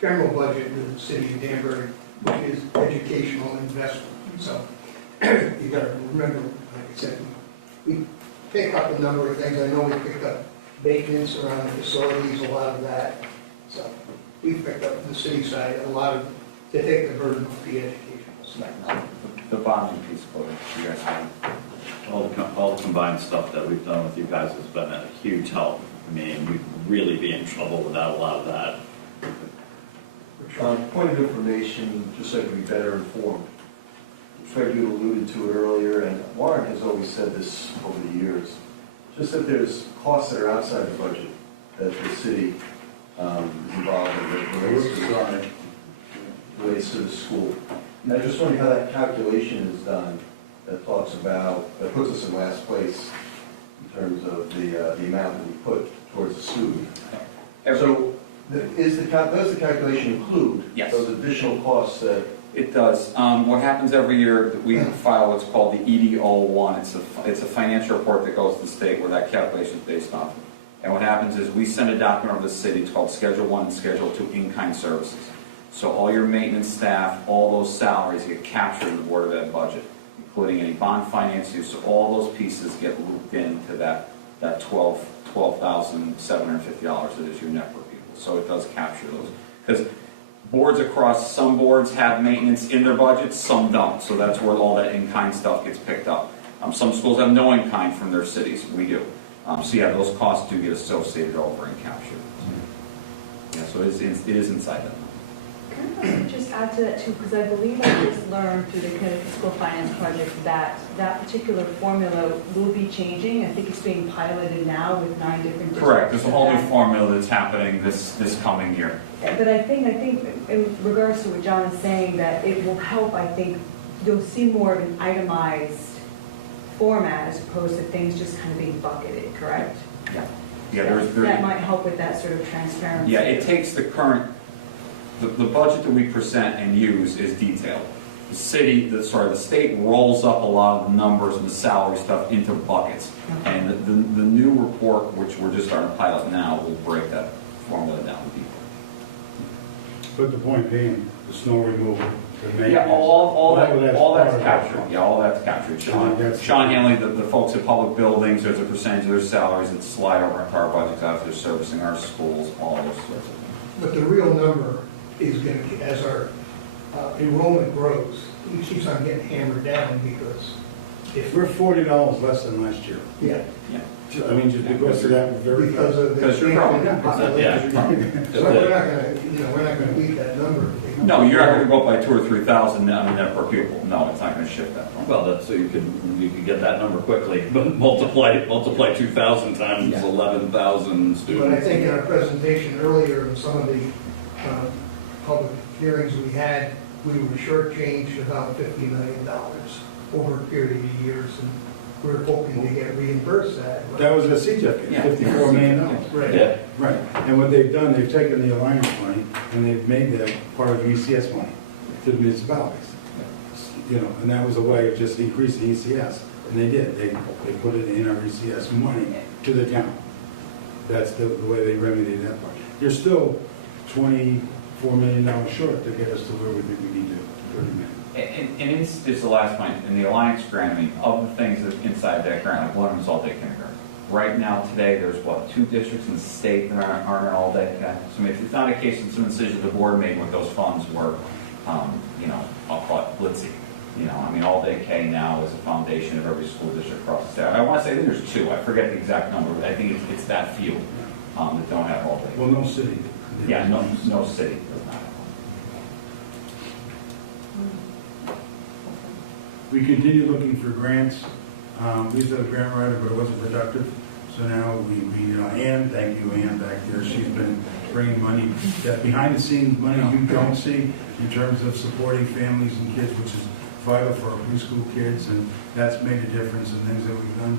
general budget of the city of Danbury, which is educational investment. So you got to remember, like I said, we pick up a number of things. I know we picked up maintenance around the facilities, a lot of that. So we picked up the city side a lot of to take the burden of the educational side. the bonding piece, Chloe, you guys have. All the combined stuff that we've done with you guys has been a huge help. I mean, we'd really be in trouble without a lot of that. Point of information, just so I can be better informed. Fred, you alluded to it earlier, and Warren has always said this over the years, just that there's costs that are outside the budget that the city is involved in, that relates to the school. And I just wonder how that calculation is done, that talks about, that puts us in last place in terms of the amount that we put towards the student. So, does the calculation include Yes. those additional costs that? It does. What happens every year, we file what's called the ED-01. It's a financial report that goes to the state where that calculation is based on. And what happens is we send a document over to the city. It's called Schedule 1 and Schedule 2 in-kind services. So all your maintenance staff, all those salaries get captured in the Board of Ed budget, including any bond financing. So all those pieces get looped into that $12,750 that is your net per pupil. So it does capture those. Because boards across, some boards have maintenance in their budgets, some don't. So that's where all that in-kind stuff gets picked up. Some schools have no in-kind from their cities. We do. So yeah, those costs do get associated over and captured. Yeah, so it is inside that. Can I also just add to that too, because I believe I just learned through the Connecticut School Finance Project that that particular formula will be changing. I think it's being piloted now with 9 different districts. Correct. There's a whole new formula that's happening this coming year. But I think in regards to what John is saying, that it will help. I think you'll see more of an itemized format as opposed to things just kind of being bucketed. Correct? Yeah. Yeah. That might help with that sort of transparency. Yeah. It takes the current. The budget that we present and use is detailed. The state rolls up a lot of the numbers and the salary stuff into buckets. And the new report, which we're just starting to pilot now, will break that formula down to people. But the point being, the snow removal, the maintenance. Yeah, all that's part captured. of it. Yeah, all that's captured. Sean Hanley, the folks at Public Buildings, there's a percentage of their salaries that slide over into our budgets after servicing our schools, all those sorts of things. But the real number is going to, as our enrollment grows, it keeps on getting hammered down because if We're $40 less than last year. Yeah. I mean, just because of that, Because of the Because you're change in growing. population. Yeah. So we're not gonna, we're not gonna beat that number. No, you're not going to go up by 2,000 or 3,000 on a net per pupil. No, it's not going to shift that. Well, that's so you could get that number quickly, but multiply 2,000 times 11,000 students. But I think in our presentation earlier, in some of the public hearings we had, we were shortchanged about $50 million over a period of years, and we're hoping to get reimbursed that. That was a CJEF, Yeah. $54 million. Right. Yeah. Right, and what they've done, they've taken the alliance money and they've made that part of ECS money to the municipalities. You know, and that was a way of just increasing ECS, and they did, they put it in our ECS money to the town. That's the way they remedied that part. You're still $24 million short to get us to where we think we need to, 30 million. And it's just the last point, in the Alliance grant, I mean, of the things that inside that grant, like one of them is all-day kindergarten. Right now, today, there's 2 districts in the state that aren't an all-day kindergarten. So I mean, it's not a case of some decisions the board made with those funds were, I'll call it blitzy. I mean, all-day K now is a foundation of every school district across the state. I want to say, I think there's 2, I forget the exact number, but I think it's that few that don't have all-day. Well, no city. Yeah, no city does not have We continue looking for grants. We used to have a grant writer, but it wasn't productive. So now Ann, thank you, Ann, back there. She's been bringing money, that behind the scenes money you don't see in terms of supporting families and kids, which is vital for our preschool kids, and that's made a difference in things that we've done.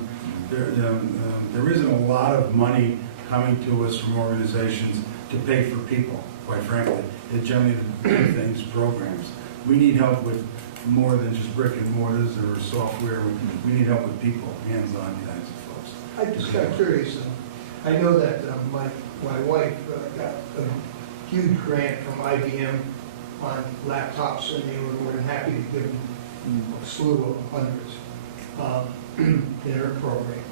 There isn't a lot of money coming to us from organizations to pay for people, quite frankly. It's generally the big things, programs. We need help with more than just brick and mortars or software. We need help with people, hands-on kinds of folks. I just got curious. I know that my wife got a huge grant from IBM on laptops, and they were more than happy to give them a slew of hundreds in their program.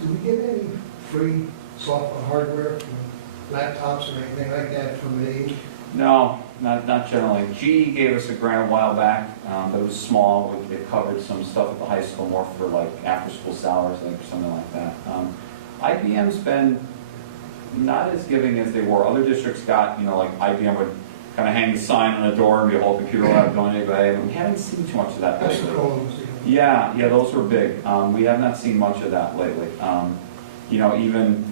Do we get any free software hardware from laptops or anything like that from the? No, not generally. GE gave us a grant a while back, but it was small. It covered some stuff at the high school, more for like after-school salaries, I think, or something like that. IBM's been not as giving as they were. Other districts got, like IBM would kind of hang the sign on the door and be a whole computer lab donated by IBM. We haven't seen too much of that lately. Yeah, those were big. We have not seen much of that lately. Even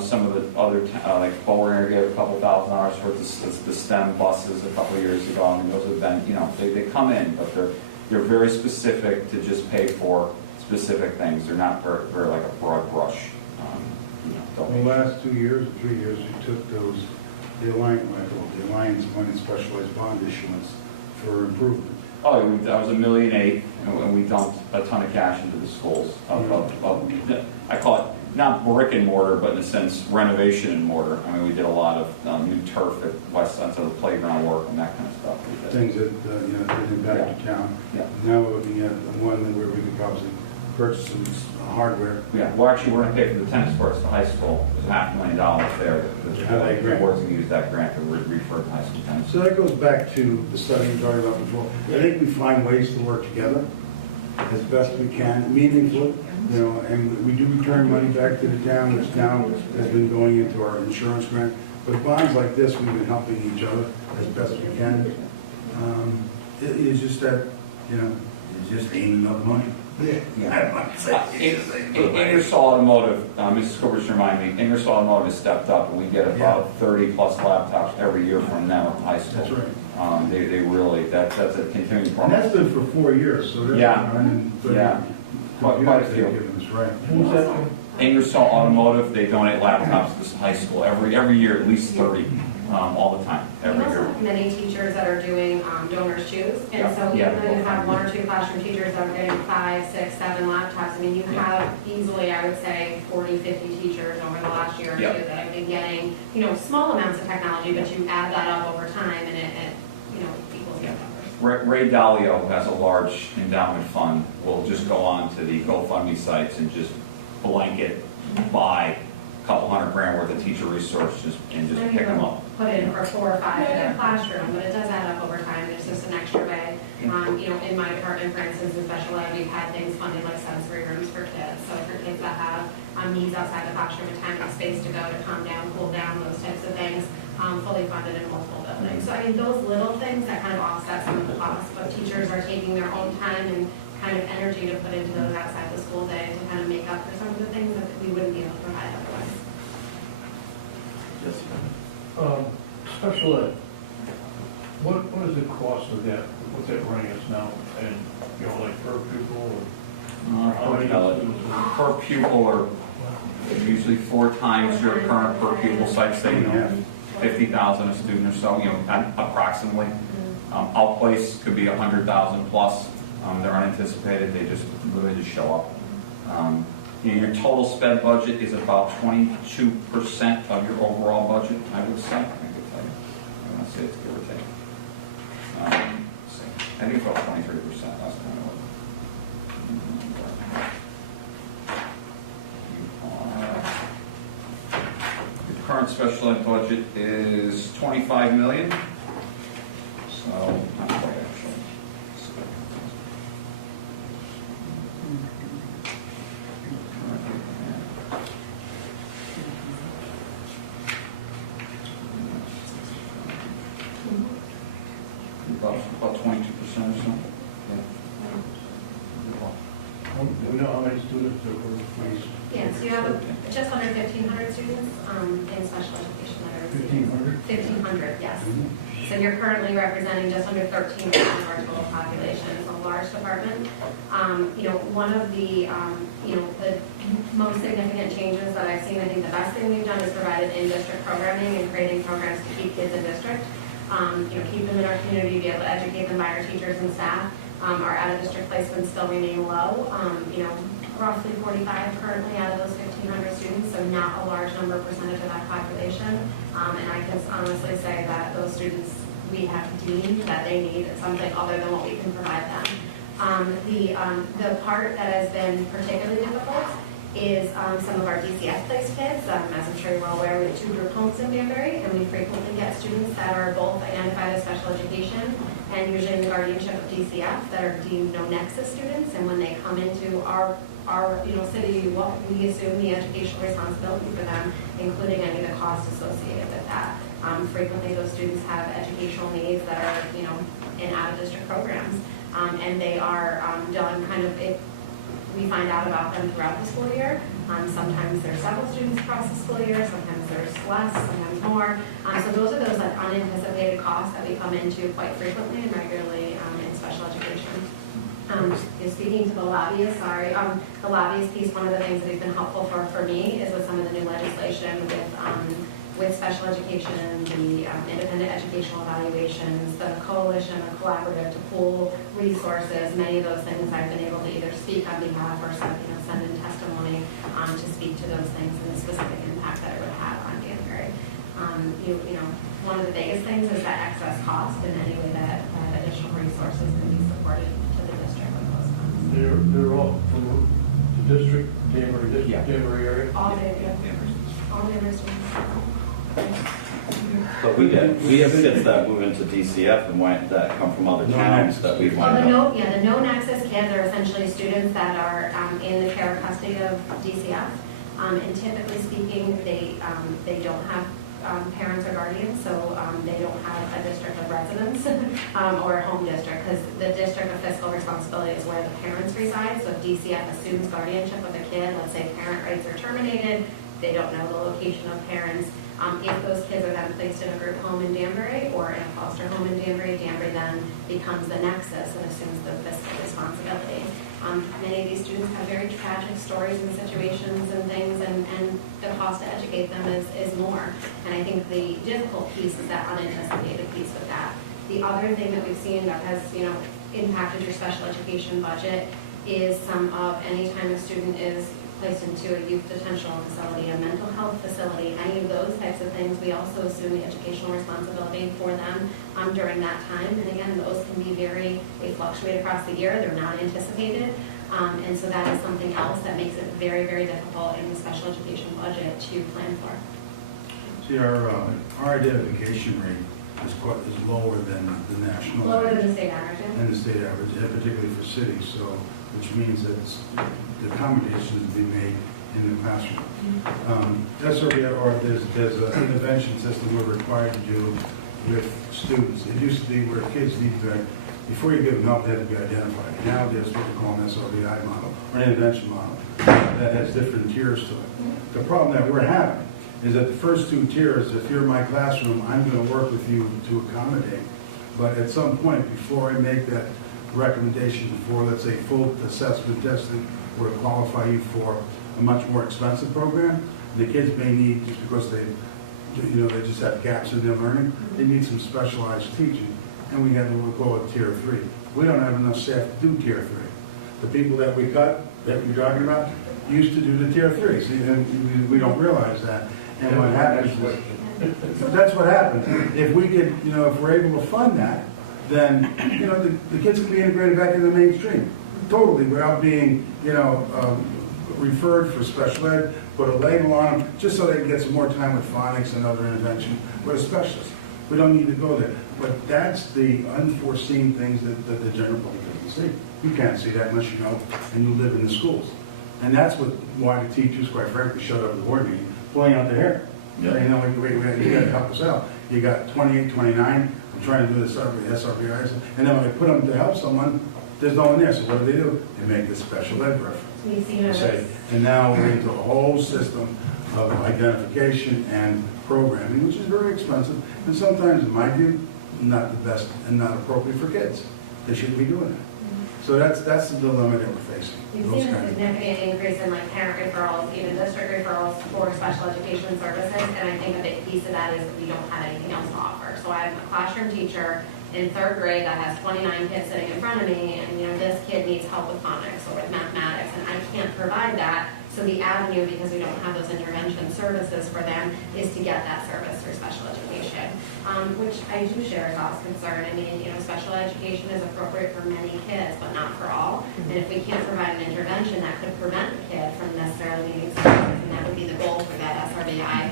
some of the other, like Bower gave a couple $1,000 for the STEM buses a couple of years ago. I mean, those have been, they come in, but they're very specific to just pay for specific things. They're not very like a broad brush. The last 2 years or 3 years, we took the Alliance money specialized bond issuance for improvement. Oh, that was $1.8 million, and we dumped a ton of cash into the schools. I call it not brick and mortar, but in a sense renovation and mortar. I mean, we did a lot of new turf at West End, so the playground work and that kind of stuff. Things that didn't impact the town. Yeah. Now we're looking at one where we could probably purchase some hardware. Yeah, well, actually, we're going to pay for the tennis courts at the high school. There's $500,000 there. The board's going to use that grant to refer to high school tennis. So that goes back to the study we talked about before. I think we find ways to work together as best we can, meaningfully, and we do return money back to the town, which now has been going into our insurance grant. But bonds like this, we've been helping each other as best we can. It's just that, it's just ain't enough money. Ingersoll Automotive, Mrs. Cooper just reminded me, Ingersoll Automotive has stepped up, and we get about 30 plus laptops every year from them at the high school. That's right. They really, that's a continuing And program. that's been for 4 years, so they're running. Quite a few. Who's that? Ingersoll Automotive, they donate laptops to the high school every year, at least 30, all the time, We every also year. have many teachers that are doing donors choose, and so Yeah. even though you have 1 or 2 classroom teachers that are getting 5, 6, 7 laptops, I mean, you have easily, I would say, 40, 50 teachers over the last year or two that have been getting, small amounts of technology, but you add that up over time, and it equals the numbers. Ray Dalio, who has a large endowment fund, will just go on to the GoFundMe sites and just blanket buy a couple $100,000 worth of teacher resources and just pick them up. Put in for 4 or 5 in their classroom, but it does add up over time. It's just an extra way. In my department, for instance, in special ed, we've had things funded like sensory rooms for kids. So for kids that have needs outside the classroom, a time and space to go to calm down, cool down, those types of things, fully funded in multiple buildings. So I mean, those little things that kind of offset some of the costs, but teachers are taking their own time and kind of energy to put into those outside the school day to kind of make up for some of the things that we wouldn't be able to provide otherwise. Special ed, what is the cost of that? What's that running us now? And, like per pupil or? How many Per pupil are usually 4 times your current per pupil sites, say, 50,000 a student or so, approximately. Outplace could be 100,000 plus. They're unanticipated, they just literally just show up. Your total sped budget is about 22% of your overall budget, I would say. I could tell you. I want to say it's give or take. I think it's about 23% last time I looked. Your current special ed budget is $25 million. So, not quite actually. About 22% or so. Do we know how many students there were placed? Yeah, so you have just under 1,500 students in special education literacy. 1,500? 1,500, yes. So you're currently representing just under 13% of our total population. It's a large department. One of the most significant changes that I've seen, I think the best thing we've done is provided in-district programming and creating programs to keep kids in district. Keep them in our community, be able to educate them by our teachers and staff. Our out-of-district placements still remain low. Roughly 45 currently out of those 1,500 students, so not a large percentage of that population. And I can honestly say that those students, we have deemed that they need something other than what we can provide them. The part that has been particularly difficult is some of our DCF placed kids. As I'm sure you're well aware, we have 2 group homes in Danbury, and we frequently get students that are both identified as special education and usually in the guardianship of DCF that are deemed no nexus students. And when they come into our city, we assume the educational responsibility for them, including any of the costs associated with that. Frequently, those students have educational needs that are, in out-of-district programs, and they are done kind of. We find out about them throughout the school year. Sometimes there's several students across the school year, sometimes there's less, sometimes more. So those are those unanticipated costs that we come into quite frequently and regularly in special education. Speaking to the lobbyists, the lobbyist piece, one of the things that has been helpful for me is with some of the new legislation with special education, the independent educational evaluations, the coalition or collaborative to pool resources. Many of those things I've been able to either speak on behalf or send in testimony to speak to those things and the specific impact that it would have on Danbury. One of the biggest things is that excess cost and any way that additional resources can be supported to the district with those funds. They're all from the district, Danbury area? All Danbury students. But we have kids that move into DCF and that come from other towns that we Well, want to. the no nexus kids are essentially students that are in the care or custody of DCF. And typically speaking, they don't have parents or guardians, so they don't have a district of residence or a home district, because the district of fiscal responsibility is where the parents reside. So if DCF assumes guardianship of a kid, let's say parent rights are terminated, they don't know the location of parents. If those kids are then placed in a group home in Danbury or in a foster home in Danbury, Danbury then becomes the nexus and assumes the fiscal responsibility. Many of these students have very tragic stories and situations and things, and the cost to educate them is more. And I think the difficult piece is that unanticipated piece with that. The other thing that we've seen that has impacted your special education budget is some of any time a student is placed into a youth detention facility, a mental health facility, any of those types of things, we also assume the educational responsibility for them during that time. And again, those can be they fluctuate across the year, they're not anticipated. And so that is something else that makes it very, very difficult in the special education budget to plan for. See, our identification rate is lower than the national. Lower than the state average. And the state average, and particularly for cities, so, which means that the accommodations to be made in the classroom. SRBI, or there's an intervention system we're required to do with students. It used to be where kids need to, before you give them help, they have to be identified. Now there's what we call an SRBI model, or an intervention model, that has different tiers to it. The problem that we're having is that the first 2 tiers, if you're in my classroom, I'm going to work with you to accommodate. But at some point, before I make that recommendation for, let's say, full assessment testing, or to qualify you for a much more expensive program, the kids may need, just because they just have gaps in their learning, they need some specialized teaching. And we have what we call a tier 3. We don't have enough staff to do tier 3. The people that we cut, that you're talking about, used to do the tier 3. See, and we don't realize that. And what happens is, that's what happens. If we could, if we're able to fund that, then, the kids can be integrated back into the mainstream, totally, without being, referred for special ed, put a label on them, just so they can get some more time with phonics and other intervention with a specialist. We don't need to go there. But that's the unforeseen things that the general public doesn't see. You can't see that unless you know and you live in the schools. And that's why the teachers, quite frankly, showed up at the board meeting, pulling out their hair. Yeah. Saying, you got to help us out. You got 28, 29, I'm trying to do the SRBIs, and then when they put them to help someone, there's no one there. So what do? They make the special ed reference. And now we're into a whole system of identification and programming, which is very expensive, and sometimes, in my view, not the best and not appropriate for kids. They shouldn't be doing that. So that's the dilemma that we're facing. We've seen a significant increase in parent referrals, even district referrals for special education services, and I think a big piece of that is that we don't have anything else to offer. So I'm a classroom teacher in 3rd grade that has 29 kids sitting in front of me, and this kid needs help with phonics or with mathematics, and I can't provide that. So the avenue, because we don't have those intervention services for them, is to get that service through special education, which I do share Bob's concern. I mean, special education is appropriate for many kids, but not for all. And if we can't provide an intervention that could prevent the kid from necessarily needing services, and that would be the goal for that SRBI,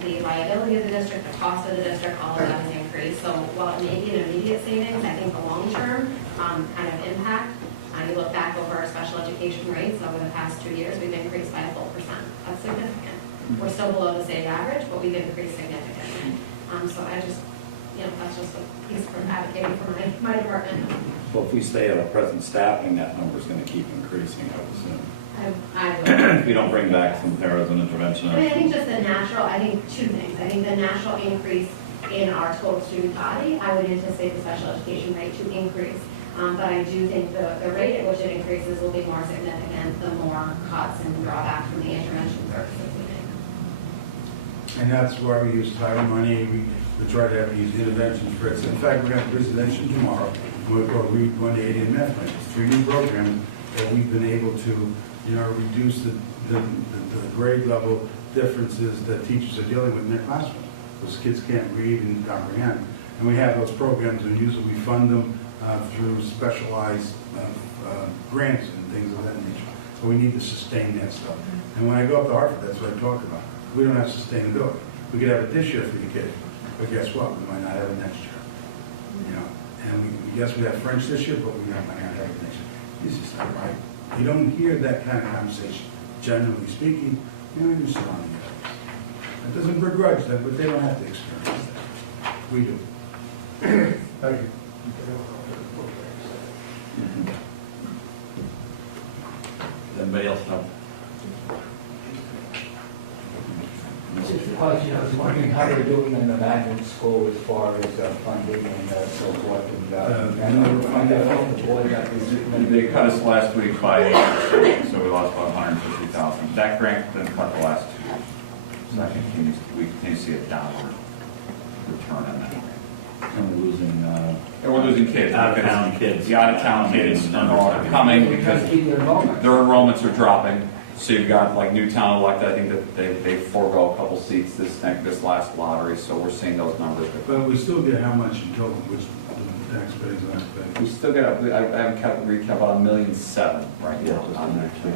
the liability of the district, the cost of the district, all of that has increased. So while it may be an immediate savings, I think the long-term kind of impact, you look back over our special education rates over the past 2 years, we've increased by a full percent. That's significant. We're still below the state average, but we've increased significantly. So I just, that's just a piece from advocating for my department. Well, if we stay at our present staffing, that number's gonna keep increasing, I would assume. I If we don't bring back some paras and intervention. I think just the natural, I think two things. I think the natural increase in our total student body, I would anticipate the special education rate to increase. But I do think the rate at which it increases will be more significant the more cuts and drawback from the intervention services we make. And that's why we use title money, we try to have these interventions for it. In fact, we're going to have a presentation tomorrow, we're going to read 180 and math plans. 3 new programs that we've been able to, reduce the grade level differences that teachers are dealing with in their classrooms. Those kids can't read and comprehend. And we have those programs, and usually we fund them through specialized grants and things of that nature. But we need to sustain that stuff. And when I go up to Hartford, that's what I talk about. We don't have sustainability. We could have it this year for the kids, but guess what? We might not have it next year. And yes, we have French this year, but we might not have it next year. This is not right. You don't hear that kind of conversation. Generally speaking, you're surrounding it. That doesn't begrudge them, but they don't have to experience that. We do. Thank you. Anybody else know? Just a question, I was wondering how they're doing in the magnet school as far as funding and so forth. They cut us last week by 8%, so we lost about 150,000. That grant didn't cut the last 2 years. So I think we continue to see a downward return on that. And we're losing, And we're losing kids. out-of-town kids. The out-of-town kids are coming because their enrollments are dropping. So you've got like Newtown elected, I think that they forego a couple seats this last lottery, so we're seeing those numbers. But we still get how much in total, which the taxpayers are not paying. We still get, I haven't recap about $1.7 million right now on that too.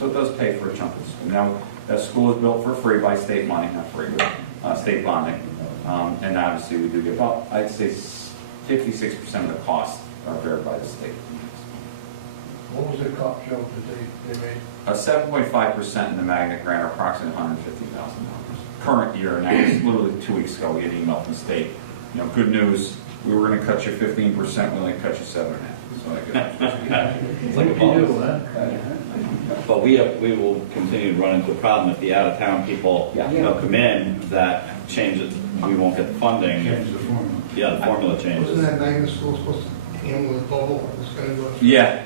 So it does pay for a chunk of the school. Now, that school is built for free by state money, not free, but state bonding. And obviously we do get about, I'd say 56% of the costs are bear by the state. What was the cop joke that they made? 7.5% in the magnet grant, or approximately $150,000. Current year, and that was literally 2 weeks ago, we get an email from the state. Good news, we were going to cut you 15%, we only cut you 7.5%. It's like a bonus. But we will continue to run into a problem if the out-of-town people come in, that changes, we won't get the funding. Change the formula. Yeah, the formula changes. Wasn't that magnet school supposed to handle the bubble? It was going to go. Yeah.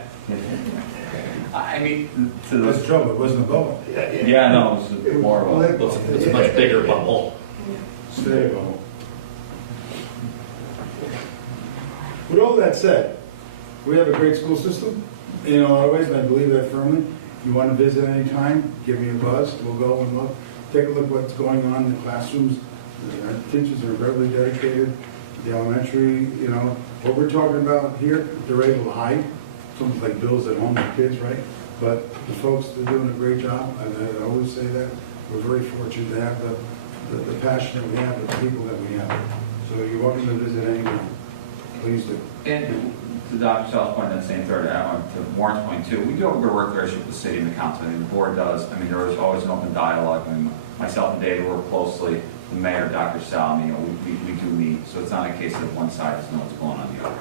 I mean, That's trouble, it wasn't a bubble. Yeah, no, it was more of a, It's a much bigger bubble. Stay bubble. With all that said, we have a great school system in a lot of ways, and I believe that firmly. If you want to visit anytime, give me a buzz. We'll go and look, take a look at what's going on in the classrooms. Our teachers are very dedicated. The elementary, what we're talking about here, they're able to hide. Something like Bill's at home with kids, right? But the folks, they're doing a great job. I always say that. We're very fortunate to have the passion that we have, the people that we have. So you're welcome to visit anyone. Please do. and to Dr. South's point, that same third, to Warren's point too, we do have a good work relationship with the city and the council. I mean, the board does. I mean, there is always an open dialogue. I mean, myself and David work closely. The mayor, Dr. Sal, we do meet. So it's not a case of one side doesn't know what's going on the other.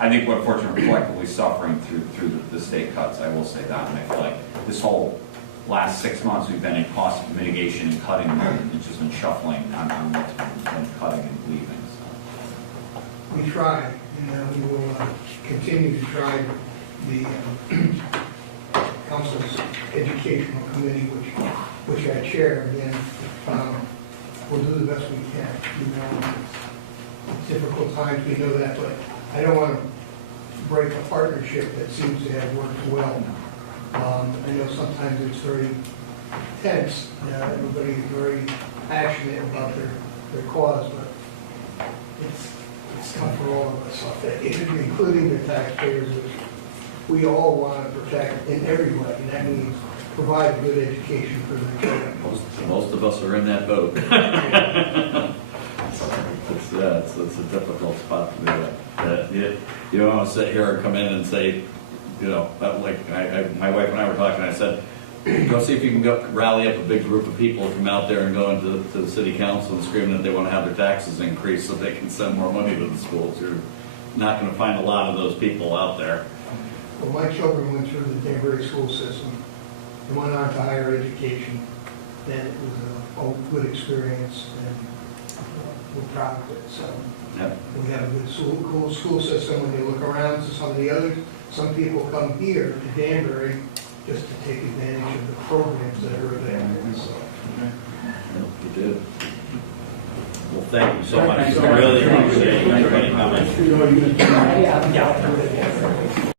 I think we're unfortunately collectively suffering through the state cuts. I will say that, and I feel like this whole last 6 months we've been in cost mitigation and cutting mode. It's just been shuffling on what's been cutting and leaving. So. We try, and we will continue to try. The council's educational committee, which I chair, and we'll do the best we can. It's difficult times, we know that, but I don't want to break a partnership that seems to have worked well. I know sometimes it's very tense, everybody's very passionate about their cause, but it's tough for all of us, including the taxpayers, which we all want to protect in every way, and that means provide a good education for the children. Most of us are in that boat. It's a difficult spot to do that. You don't want to sit here and come in and say, you know, like my wife and I were talking, I said, go see if you can go rally up a big group of people, come out there and go into the city council and scream that they want to have their taxes increased so they can send more money to the schools. You're not going to find a lot of those people out there. Well, my children went through the Danbury school system and went on to higher education, and it was a good experience, and we're proud of it. So Yep. we have a good school system. When you look around to some of the others, some people come here to Danbury just to take advantage of the programs that are available. So. You did. Well, thank you so much. I really appreciate everybody coming. Yeah.